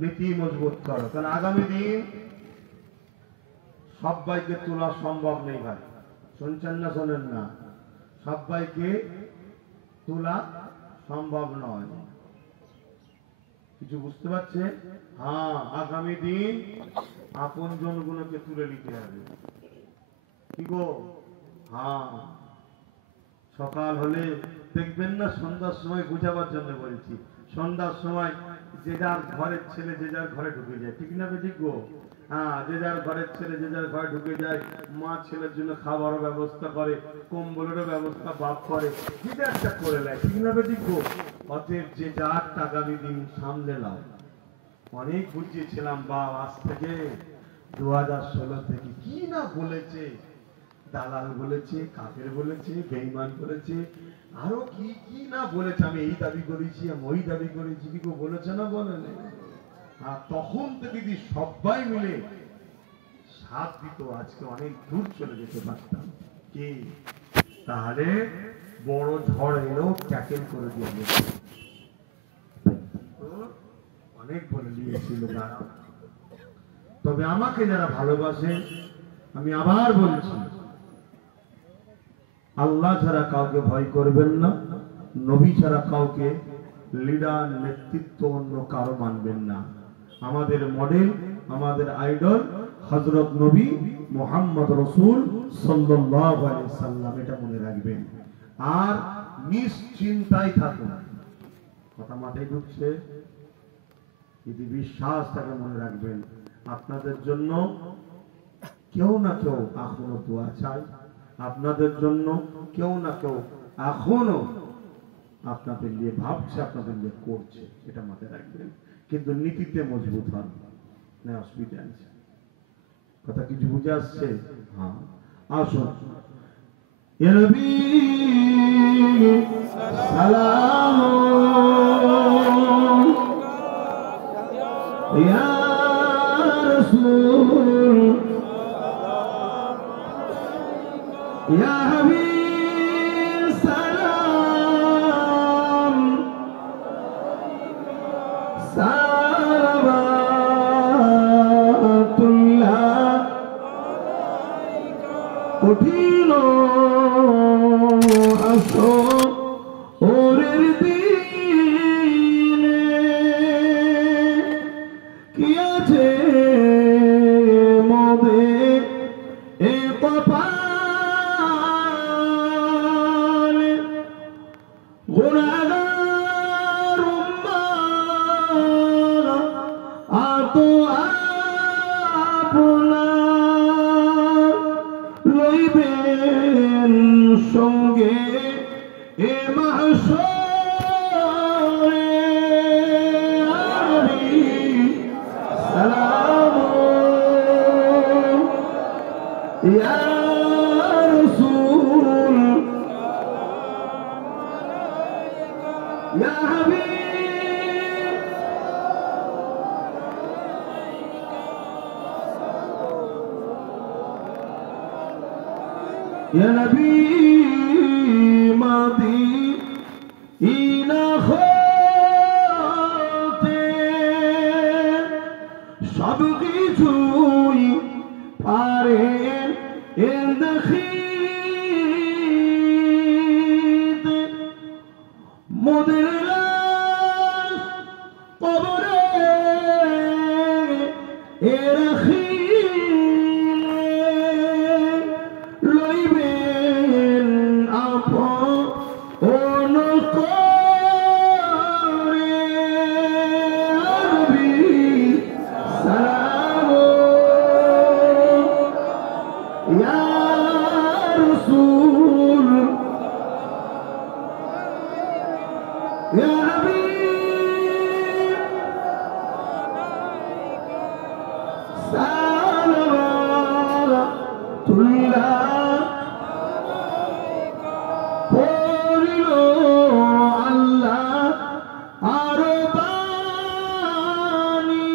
নীতি মজবুত করো। কারণ আগামী দিন সবাইকে তোলা সম্ভব নেই ভাই। শুনছেন না, শোনেন না? সবাইকে তোলা সম্ভব নয়। কিছু বুঝতে পারছে? হ্যাঁ, আগামী দিন আপন জনগুলোকে তুলে নিতে হবে। কি গো? হ্যাঁ, সকাল হলে দেখবেন না, সন্ধ্যার সময় বুঝাবার জন্য বলছি, সন্ধ্যার সময় যে যার ঘরের ছেলে যে যার ঘরে ঢুকে যায়, ঠিক না ঠিক গো? হ্যাঁ, যে যার ঘরের ছেলে যে যার ঘরে ঢুকে যায়, মা ছেলের জন্য খাবারও ব্যবস্থা করে, কম্বলেরও ব্যবস্থা বাপ করে, যেটা একটা করে নেয়, ঠিক না ঠিক গো? অতএব যে যার আগামী দিন সামলে নাও। অনেক বুঝিয়েছিলাম বাপ, আজ থেকে 2016 থেকে কি না বলেছে, দালাল বলেছে, কাফের বলেছে, বেঈমান বলেছে, আরো কি কি না বলেছে। আমি এই দাবি করেছি, আমি ওই দাবি করেছি, কি বলেছে না বলেন? আর তখন থেকে যদি সবাই মিলে সাথ দিত, আজকে অনেক দূর চলে যেতে পারতাম। কি তাহলে বড় ঝড় এলেও ট্যাকেল করে দিয়ে অনেক বলে দিয়েছিল তারা। তবে আমাকে যারা ভালোবাসে, আমি আবার বলছি, আল্লাহ ছাড়া কাউকে ভয় করবেন না, নবী ছাড়া কাউকে লিডার, নেতৃত্ব অন্য কারো মানবেন না। আমাদের মডেল, আমাদের আইডল হযরত নবী মুহাম্মদ রাসূল সাল্লাল্লাহু আলাইহি সাল্লাম, এটা মনে রাখবেন। আর নিশ্চিন্তায় থাকুন। কথা মাথায় ঢুকছে? যদি বিশ্বাসটাকে মনে রাখবেন, আপনাদের জন্য কেউ না কেউ এখনো দোয়া চাই, আপনাদের জন্য কেউ না কেউ এখনো আপনাদের নিয়ে ভাবছে, আপনাদের নিয়ে করছে, এটা মাথায় রাখবেন। কিন্তু নীতিতে মজবুত হন, না অসুবিধা আছে। কথা কিছু বুঝে আসছে? হ্যাঁ, আসুন। ইয়া নবী সালাম, ইয়া রাসূল, ইয়া হাবিব সালাম, সালাওয়াতুল্লাহ কঠিন আসো ওরের দিন يا نبي مدينة হতে সব কিছুই পারেন দেখিতে মোদের লাশ কবরে রাখিলে লইবেন আপন করে নবী সালাম ইয়া রাসূল ইয়া হাবিব সালাওয়াতুল্লাহ পড়িল আল্লাহ আরো বাণী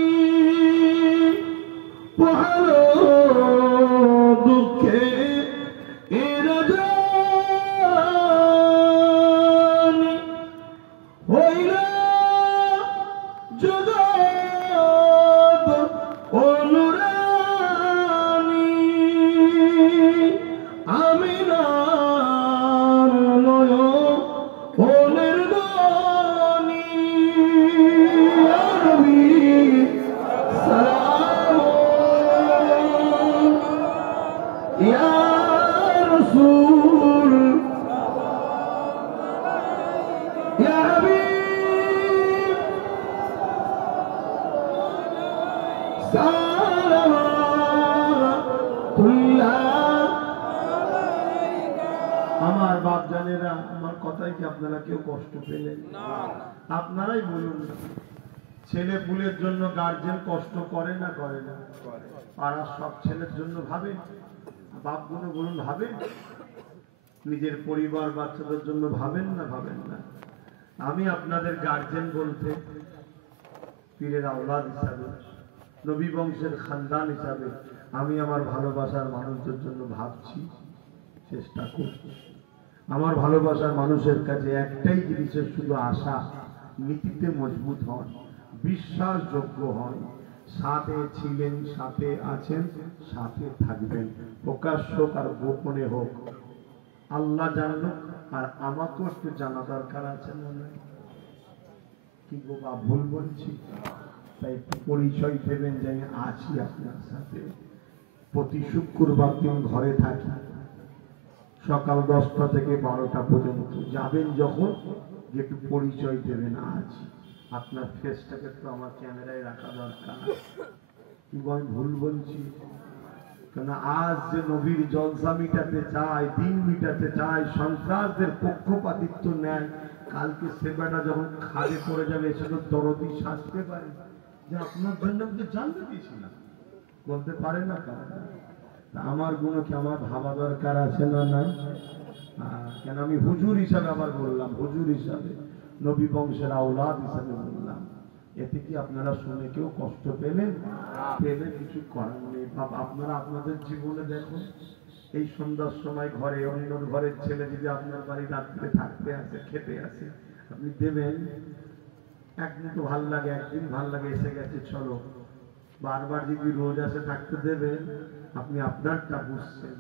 পড়ালো দুঃখে এর জানি হইল জগৎ অনুরানী আমিনার নয়নের বাণী ইয়া নবী সালাম ইয়া রাসূল ইয়া হাবিব সালাওয়াতুল্লাহ। আমার বাপ জানেরা, আমার কথাই কি আপনারা কেউ কষ্ট পেলেন? আপনারাই বলুন, ছেলে পুলের জন্য গার্জেন কষ্ট করে না করে না? পাড়ার সব ছেলের জন্য ভাবে, বাপগুলো বলুন ভাবে? নিজের পরিবার বাচ্চাদের জন্য ভাবেন না ভাবেন না? আমি আপনাদের গার্জেন বলতে পীরের আওলাদ হিসাবে, নবী বংশের খানদান হিসাবে আমি আমার ভালোবাসার মানুষদের জন্য ভাবছি, চেষ্টা করছি। আমার ভালোবাসার মানুষের কাছে একটাই জিনিসের শুধু আশা, নীতিতে মজবুত হন, বিশ্বাসযোগ্য হন, সাথে ছিলেন, সাথে আছেন, সাথে থাকবেন, প্রকাশ্য আর গোপনে হোক। আল্লাহ জানলো, আর আমাকেও একটু জানা দরকার আছে না? কি গো বা ভুল বলছি? তাই একটু পরিচয় দেবেন যে আমি আছি আপনার সাথে। প্রতি শুক্রবার দিন ঘরে থাকি, সকাল 10টা থেকে 12টা পর্যন্ত। যাবেন যখন একটু পরিচয় দেবেন, আছি। আপনার ফেসটাকে তো আমার ক্যামেরায় রাখা দরকার। কি আমি ভুল বলছি? কেন আজ যে নবীর জলসা মিটাতে চায়, দিন মিটাতে চায়, সন্ত্রাসদের পক্ষপাতিত্ব নেয়, কালকে সেবাটা যখন খাদে পড়ে যাবে এসে তো দরদি শাসতে পারে যে আপনার জন্য আমি তো জানতে দিয়েছিলাম, বলতে পারে না? আমার গুণ কি আমার ভাবা দরকার আছে না? নাই? কেন আমি হুজুর হিসাবে আবার বললাম, হুজুর হিসাবে, নবী বংশের আওলাদ হিসাবে বললাম। এতে কি আপনারা শুনে কেউ কষ্ট পেলেন? পেলে কিছু করার নেই। আপনারা আপনাদের জীবনে দেখুন, এই সন্ধ্যার সময় ঘরে অন্য ঘরের ছেলে যদি আপনার বাড়ি রাত্রে থাকতে আসে, খেতে আসে, আপনি দেবেন? একদিন তো ভাল লাগে, একদিন ভাল লাগে, এসে গেছে চলো। বারবার যদি রোজ আসে থাকতে দেবেন? আপনি আপনারটা বুঝছেন,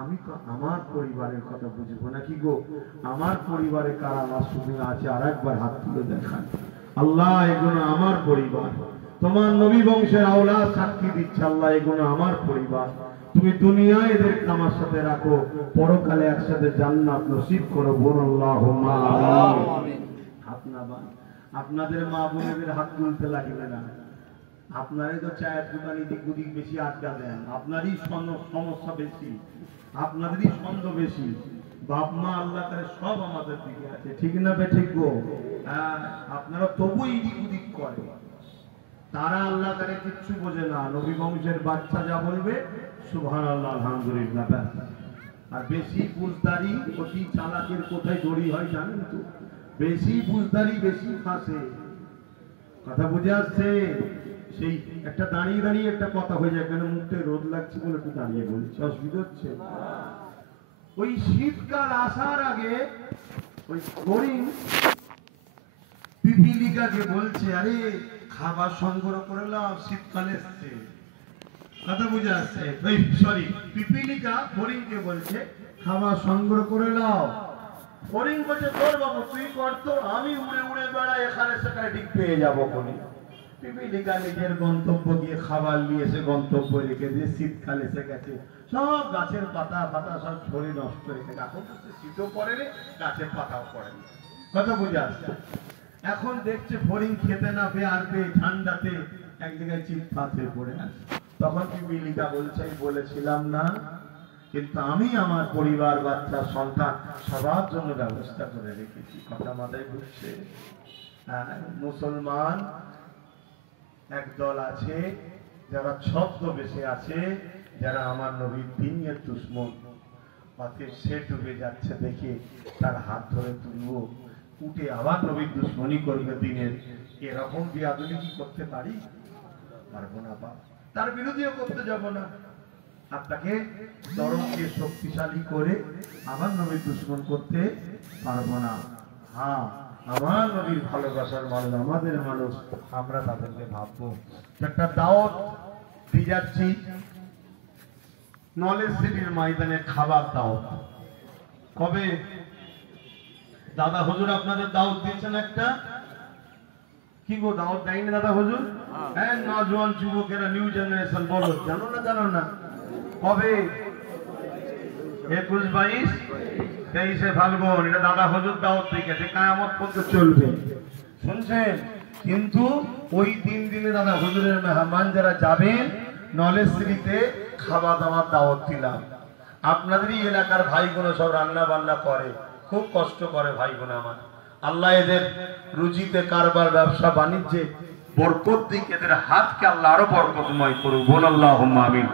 আমি তো আমার পরিবারের কথা বুঝবো নাকি গো? আমার পরিবারে কারা আমার সঙ্গে আছে আর একবার হাত তুলে দেখান। আল্লাহ, এগুলো আমার পরিবার। তোমার নবী বংশের আওলাদ সাক্ষী দিচ্ছে, আল্লাহ এগুলো আমার পরিবার। তুমি দুনিয়ায় এদেরকে আমার সাথে রাখো, পরকালে একসাথে জান্নাত নসিব করো। বলুন আল্লাহুম্মা আমিন। হাত না বান, আপনাদের মা বোনেদের হাত তুলতে লাগবে না। আপনারই তো চায়ের দোকান এদিক ওদিক বেশি আড্ডা দেন, আপনারই সমস্যা বেশি, আপনাদেরই ছন্দ বেশি। বাপ মা আল্লাহ তাআলা সব আমাদের দিকে আছে, ঠিক না বে ঠিক গো? হ্যাঁ, আপনারা তবু এদিক ওদিক করে, তারা আল্লাহ তাআলা কিচ্ছু বোঝে না। নবী বংশের বাচ্চা যা বলবে সুবহানাল্লাহ আলহামদুলিল্লাহ ব্যাস। আর বেশি বুঝদারি অতি চালাকের কোথায় দড়ি হয় জানেন তো? বেশি বুঝদারি বেশি ফাঁসে। কথা বুঝে আসছে? সেই একটা দাঁড়িয়ে দাঁড়িয়ে একটা কথা হয়ে যায়, কেন মুখে রোদ লাগছে বলে একটু দাঁড়িয়ে বলছি, অসুবিধা হচ্ছে? ওই শীতকাল আসার আগে ওই হরিণ পিপিলিকাকে বলছে, আরে খাবার সংগ্রহ করে নাও, শীতকাল এসছে। কথা বুঝে আসছে? ওই সরি, পিপিলিকা হরিণকে বলছে খাবার সংগ্রহ করে নাও। হরিণ বলছে, তোর বাবু তুই করতো, আমি উড়ে উড়ে বেড়াই, এখানে সেখানে ঠিক পেয়ে যাবো কোনি। পিপিলিকা নিজের গন্তব্য গিয়ে খাবার নিয়ে এসে গন্তব্য রেখে দিয়ে শীতকাল এসে গেছে, সব গাছের পাতা ফাতা সব ঝরে নষ্ট রেখে, এখন তো শীতও পড়েনি, গাছের পাতাও পড়েনি। কথা বুঝে আসছে? এখন দেখছে হরিণ খেতে না পেয়ে আর পেয়ে ঠান্ডাতে এক জায়গায় চিৎপাত হয়ে পড়ে আছে। তখন পিপিলিকা বলছে, আমি বলেছিলাম না, কিন্তু আমি আমার পরিবার বাচ্চা সন্তান সবার জন্য ব্যবস্থা করে রেখেছি। কথা মাথায় ঘুরছে? মুসলমান একদল আছে যারা ছদ্মবেশে আছে, যারা আমার নবীর দ্বীনের দুশমন। অতএব সে ডুবে যাচ্ছে দেখে তার হাত ধরে তুলবো, উঠে আবার নবীর দুশমনি করবে দিনের। এরকম বিয়াদুলি কি করতে পারি? পারবো না। বা তার বিরোধীও করতে যাব না। আপনাকে তরঙ্গে শক্তিশালী করে আমার নবীর দুশমন করতে পারবো না। হ্যাঁ, আমার নবীর ভালোবাসার মানুষ, আমাদের মানুষ, আমরা তাদেরকে ভাববো। একটা দাওয়াত দিয়ে যাচ্ছি নলেজ সিটির ময়দানে, খাবার দাওয়াত। কবে? দাদা হুজুর আপনাদের দাওয়াত দিয়েছেন একটা? কি গো, দাওয়াত দেয়নি দাদা হুজুর? হ্যাঁ, নজওয়ান যুবকেরা, নিউ জেনারেশন, বলো জানো না জানো না? কবে? 21, 22, 23 ফাল্গুন। এটা দাদা হুজুর দাওয়াত দিয়ে গেছে, কিয়ামত পর্যন্ত চলবে। শুনছেন? কিন্তু ওই 3 দিনে দাদা হুজুরের মেহমান যারা যাবেন নলেজ সিটিতে, খাওয়া দাওয়ার দাওয়াত দিলাম। আপনাদেরই এলাকার ভাইগুলো সব রান্না বান্না করে, খুব কষ্ট করে ভাইগুলো আমার। আল্লাহ এদের রুজিতে, কারবার, ব্যবসা বাণিজ্যে বরকত দিক, এদের হাতকে আল্লাহ আরো বরকতময় করুক, বল আল্লাহুম্মা আমিন।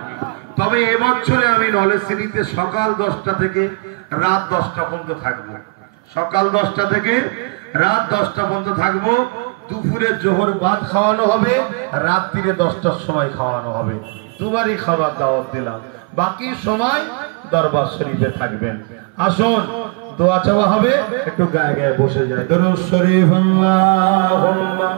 তবে এবছরে আমি নলেজ সিটিতে সকাল 10টা থেকে রাত 10টা পর্যন্ত থাকবো। সকাল 10টা থেকে রাত 10টা পর্যন্ত থাকবো। দুপুরে জোহর ভাত খাওয়ানো হবে, রাত্রিরে 10টার সময় খাওয়ানো হবে। দুবারই খাবার দাওয়াত দিলাম। বাকি সময় দরবার শরীফে থাকবেন। আসুন, দোয়া চাওয়া হবে, একটু গায়ে গায়ে বসে যায়। দরুদ শরীফ আল্লাহুম্মা।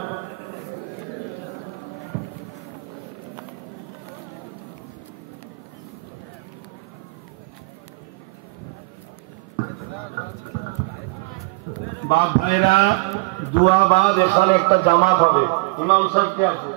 বাপ ভাইরা, দোয়া বাদ এখানে একটা জামাত হবে। ইমাম সাহেব কে আছে?